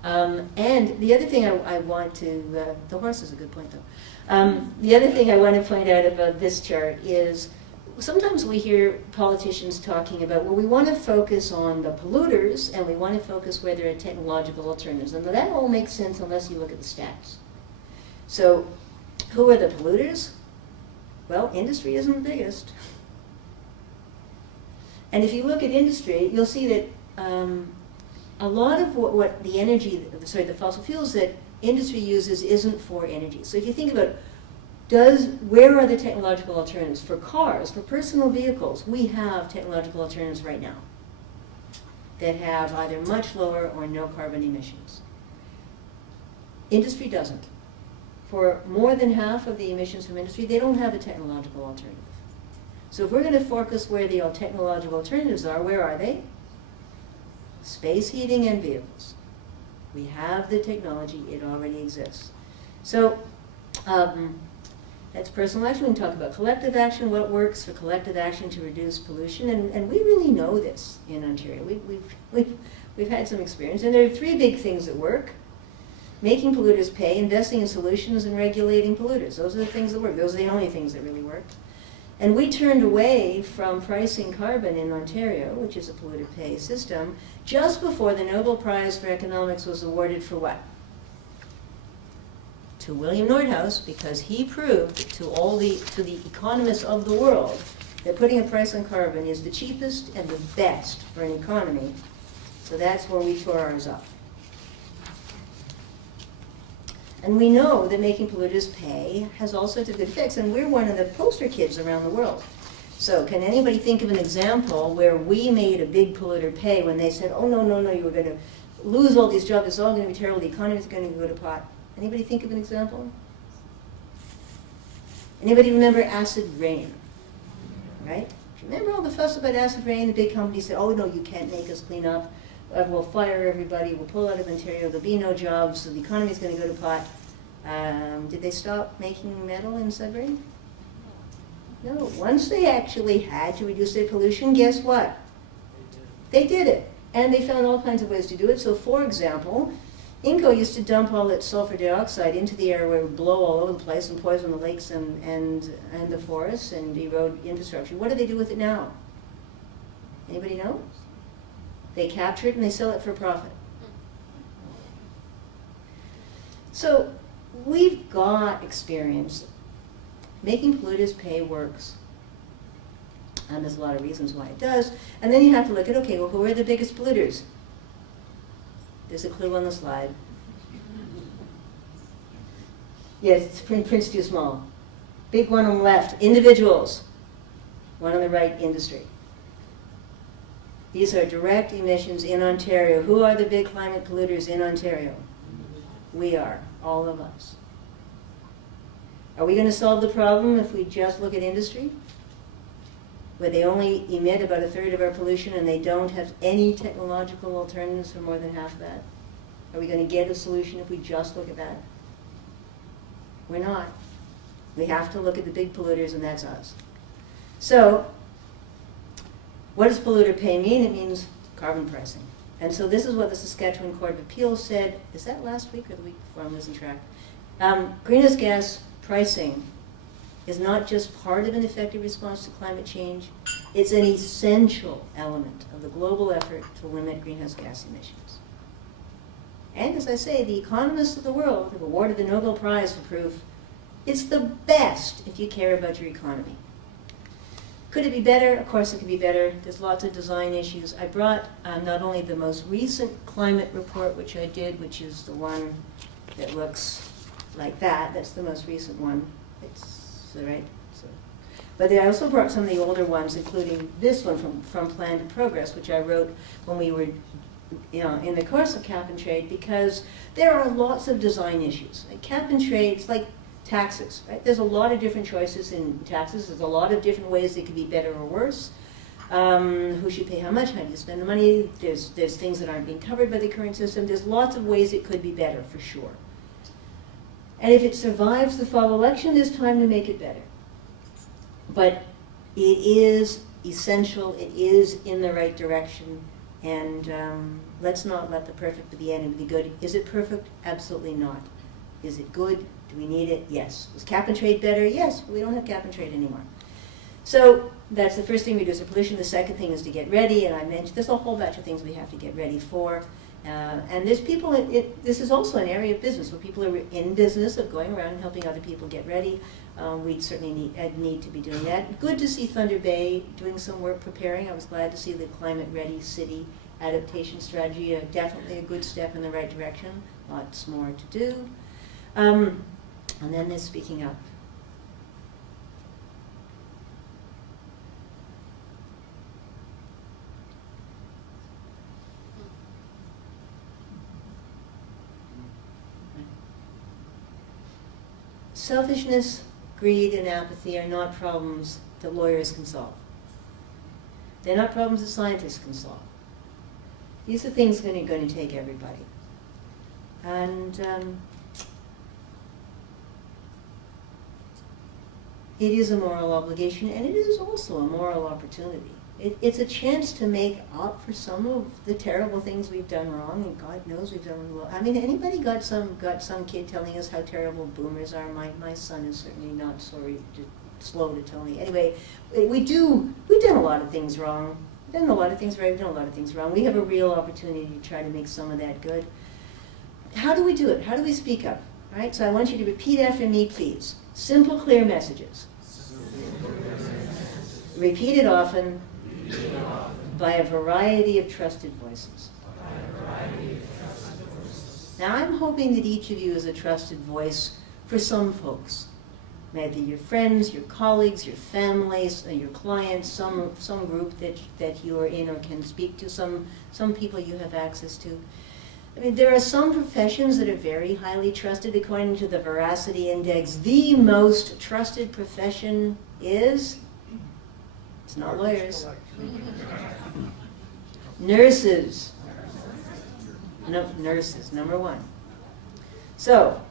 And the other thing I want to, the horse is a good point though. The other thing I want to point out about this chart is sometimes we hear politicians talking about, well, we want to focus on the polluters and we want to focus where there are technological alternatives. And that all makes sense unless you look at the stats. So who are the polluters? Well, industry isn't the biggest. And if you look at industry, you'll see that a lot of what the fossil fuels that industry uses isn't for energy. So if you think about where are the technological alternatives? For cars, for personal vehicles, we have technological alternatives right now that have either much lower or no carbon emissions. Industry doesn't. For more than half of the emissions from industry, they don't have a technological alternative. So if we're going to focus where the technological alternatives are, where are they? Space heating and vehicles. We have the technology, it already exists. So that's personal action. We can talk about collective action, what works for collective action to reduce pollution, and we really know this in Ontario. We've had some experience, and there are 3 big things that work. Making polluters pay, investing in solutions, and regulating polluters. Those are the things that work. Those are the only things that really work. And we turned away from pricing carbon in Ontario, which is a polluter pay system, just before the Nobel Prize for Economics was awarded for what? To William Nordhaus, because he proved to the economists of the world that putting a price on carbon is the cheapest and the best for an economy. So that's when we tore ours up. And we know that making polluters pay has all sorts of good effects, and we're one of the poster kids around the world. So can anybody think of an example where we made a big polluter pay when they said, oh, no, you were going to lose all these jobs, it's all going to be terrible, the economy's going to go to pot? Anybody think of an example? Anybody remember acid rain? Right? Remember all the fuss about acid rain? The big companies said, oh, no, you can't make us clean up. We'll fire everybody, we'll pull out of Ontario, there'll be no jobs, so the economy's going to go to pot. Did they stop making metal in Sudbury? No. Once they actually had to reduce their pollution, guess what? They did it. And they found all kinds of ways to do it. So for example, Inco used to dump all that sulfur dioxide into the air where it would blow all over the place and poison the lakes and the forests and erode infrastructure. What do they do with it now? Anybody know? They capture it and they sell it for profit. So we've got experience. Making polluters pay works. And there's a lot of reasons why it does. And then you have to look at, okay, well, who are the biggest polluters? There's a clue on the slide. Yes, it's print's too small. Big one on the left, individuals. One on the right, industry. These are direct emissions in Ontario. Who are the big climate polluters in Ontario? We are, all of us. Are we going to solve the problem if we just look at industry? Where they only emit about 1/3 of our pollution and they don't have any technological alternatives for more than half of that? Are we going to get a solution if we just look at that? We're not. We have to look at the big polluters, and that's us. So, what does polluter pay mean? It means carbon pricing. And so this is what the Saskatchewan Court of Appeals said. Is that last week or the week before? I'm losing track. Greenhouse gas pricing is not just part of an effective response to climate change. It's an essential element of the global effort to limit greenhouse gas emissions. And as I say, the economists of the world have awarded the Nobel Prize for proof it's the best if you care about your economy. Could it be better? Of course it could be better. There's lots of design issues. I brought not only the most recent climate report, which I did, which is the one that looks like that. That's the most recent one. It's right. So, but I also brought some of the older ones, including this one from Plan to Progress, which I wrote when we were, in the course of cap and trade, because there are lots of design issues. Like cap and trade, it's like taxes, right? There's a lot of different choices in taxes. There's a lot of different ways they could be better or worse. Who should pay how much? How do you spend the money? There's things that aren't being covered by the current system. There's lots of ways it could be better, for sure. And if it survives the fall election, there's time to make it better. But it is essential. It is in the right direction. And let's not let the perfect be the enemy of the good. Is it perfect? Absolutely not. Is it good? Do we need it? Yes. Was cap and trade better? Yes. We don't have cap and trade anymore. So that's the first thing, reduce our pollution. The second thing is to get ready, and I mentioned there's a whole bunch of things we have to get ready for. And there's people, this is also an area of business where people are in business of going around and helping other people get ready. We'd certainly need to be doing that. Good to see Thunder Bay doing some work preparing. I was glad to see the Climate Ready City Adaptation Strategy, definitely a good step in the right direction. Lots more to do. And then there's speaking up. Selfishness, greed, and apathy are not problems that lawyers can solve. They're not problems that scientists can solve. These are things going to take everybody. And it is a moral obligation, and it is also a moral opportunity. It's a chance to make up for some of the terrible things we've done wrong, and God knows we've done well. I mean, anybody got some kid telling us how terrible boomers are? My son is certainly not slow to tell me. Anyway, we've done a lot of things wrong. We've done a lot of things right. We've done a lot of things wrong. We have a real opportunity to try to make some of that good. How do we do it? How do we speak up? All right. So I want you to repeat after me, please. Simple, clear messages. Repeat it often. By a variety of trusted voices. Now I'm hoping that each of you is a trusted voice for some folks. Maybe your friends, your colleagues, your families, your clients, some group that you are in or can speak to, some people you have access to. I mean, there are some professions that are very highly trusted. According to the Veracity Index, the most trusted profession is, it's not lawyers. Nurses. No, nurses, number one. So,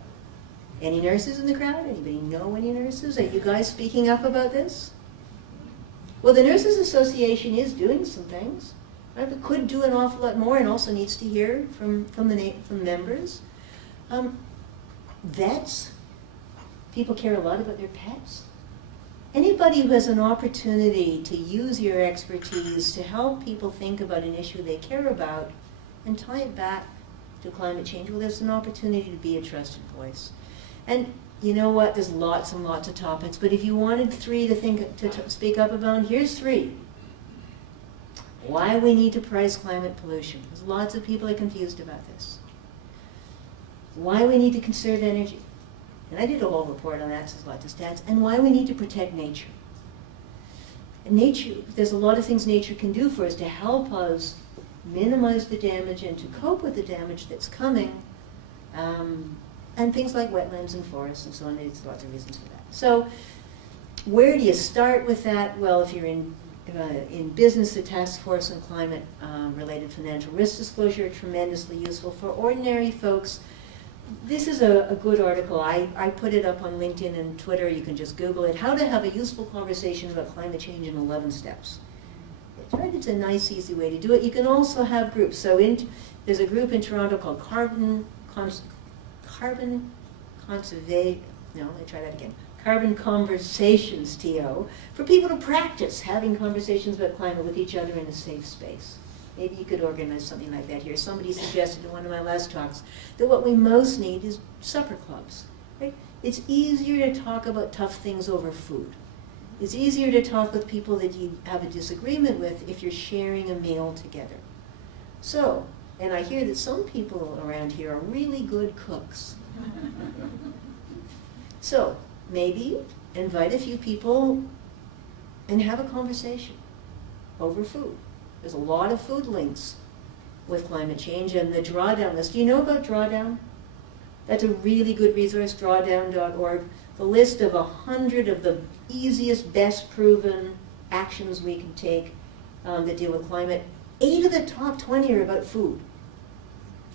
any nurses in the crowd? Anybody know any nurses? Are you guys speaking up about this? Well, the Nurses Association is doing some things. Right? But could do an awful lot more, and also needs to hear from members. Vets. People care a lot about their pets. Anybody who has an opportunity to use your expertise to help people think about an issue they care about and tie it back to climate change, well, there's an opportunity to be a trusted voice. And you know what? There's lots and lots of topics, but if you wanted three to speak up about, here's three. Why we need to price climate pollution. Because lots of people are confused about this. Why we need to conserve energy. And I did a whole report on that, so there's lots of stats. And why we need to protect nature. And nature, there's a lot of things nature can do for us to help us minimize the damage and to cope with the damage that's coming. And things like wetlands and forests and so on. There's lots of reasons for that. So where do you start with that? Well, if you're in business, the Task Force on Climate-related Financial Risk Disclosure are tremendously useful for ordinary folks. This is a good article. I put it up on LinkedIn and Twitter. You can just Google it. How to have a useful conversation about climate change in 11 steps. Right? It's a nice, easy way to do it. You can also have groups. So there's a group in Toronto called Carbon Conversations, TO, for people to practice having conversations about climate with each other in a safe space. Maybe you could organize something like that here. Somebody suggested in one of my last talks that what we most need is supper clubs. Right? It's easier to talk about tough things over food. It's easier to talk with people that you have a disagreement with if you're sharing a meal together. So, and I hear that some people around here are really good cooks. So, maybe invite a few people and have a conversation over food. There's a lot of food links with climate change and the drawdown list. Do you know about drawdown? That's a really good resource, drawdown.org. The list of 100 of the easiest, best proven actions we can take that deal with climate. 8 of the top 20 are about food.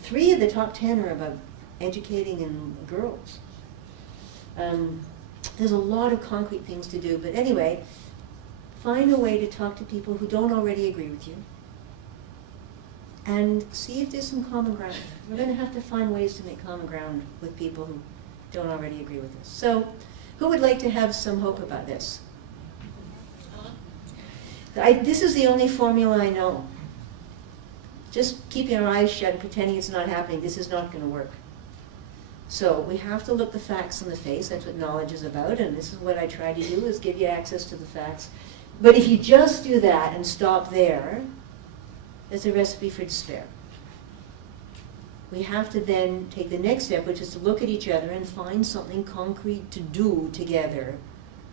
3 of the top 10 are about educating girls. There's a lot of concrete things to do, but anyway, find a way to talk to people who don't already agree with you and see if there's some common ground. We're going to have to find ways to make common ground with people who don't already agree with us. So, who would like to have some hope about this? This is the only formula I know. Just keeping our eyes shut and pretending it's not happening, this is not going to work. So we have to look the facts in the face. That's what knowledge is about, and this is what I try to do, is give you access to the facts. But if you just do that and stop there, it's a recipe for despair. We have to then take the next step, which is to look at each other and find something concrete to do together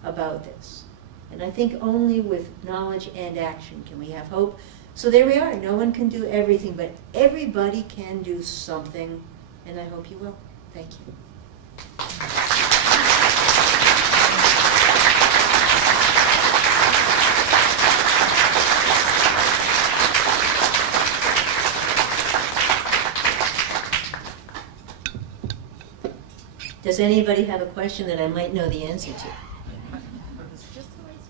about this. And I think only with knowledge and action can we have hope. So there we are. No one can do everything, but everybody can do something, and I hope you will. Thank you. Does anybody have a question that I might know the answer to?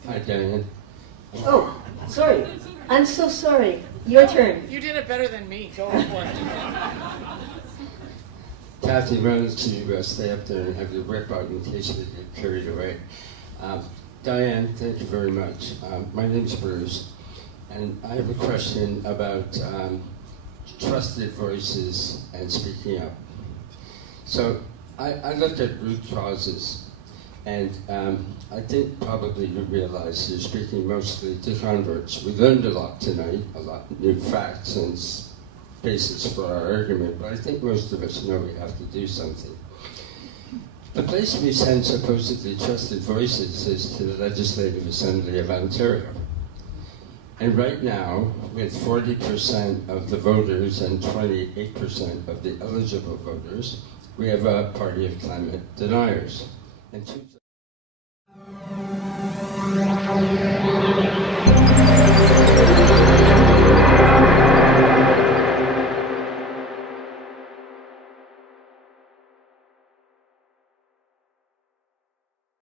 Hi, Diane. Oh, sorry. I'm so sorry. Your turn. You did it better than me. Go for it. Kathy, runs to stay up there and have your whip out in case they get carried away. Diane, thank you very much. My name's Bruce, and I have a question about trusted voices and speaking up. So I looked at root causes, and I think probably you realize you're speaking mostly to converts. We learned a lot tonight, a lot of new facts and basis for our argument, but I think most of us know we have to do something. The place we send supposedly trusted voices is to the Legislative Assembly of Ontario. And right now, with 40% of the voters and 28% of the eligible voters, we have a party of climate deniers. And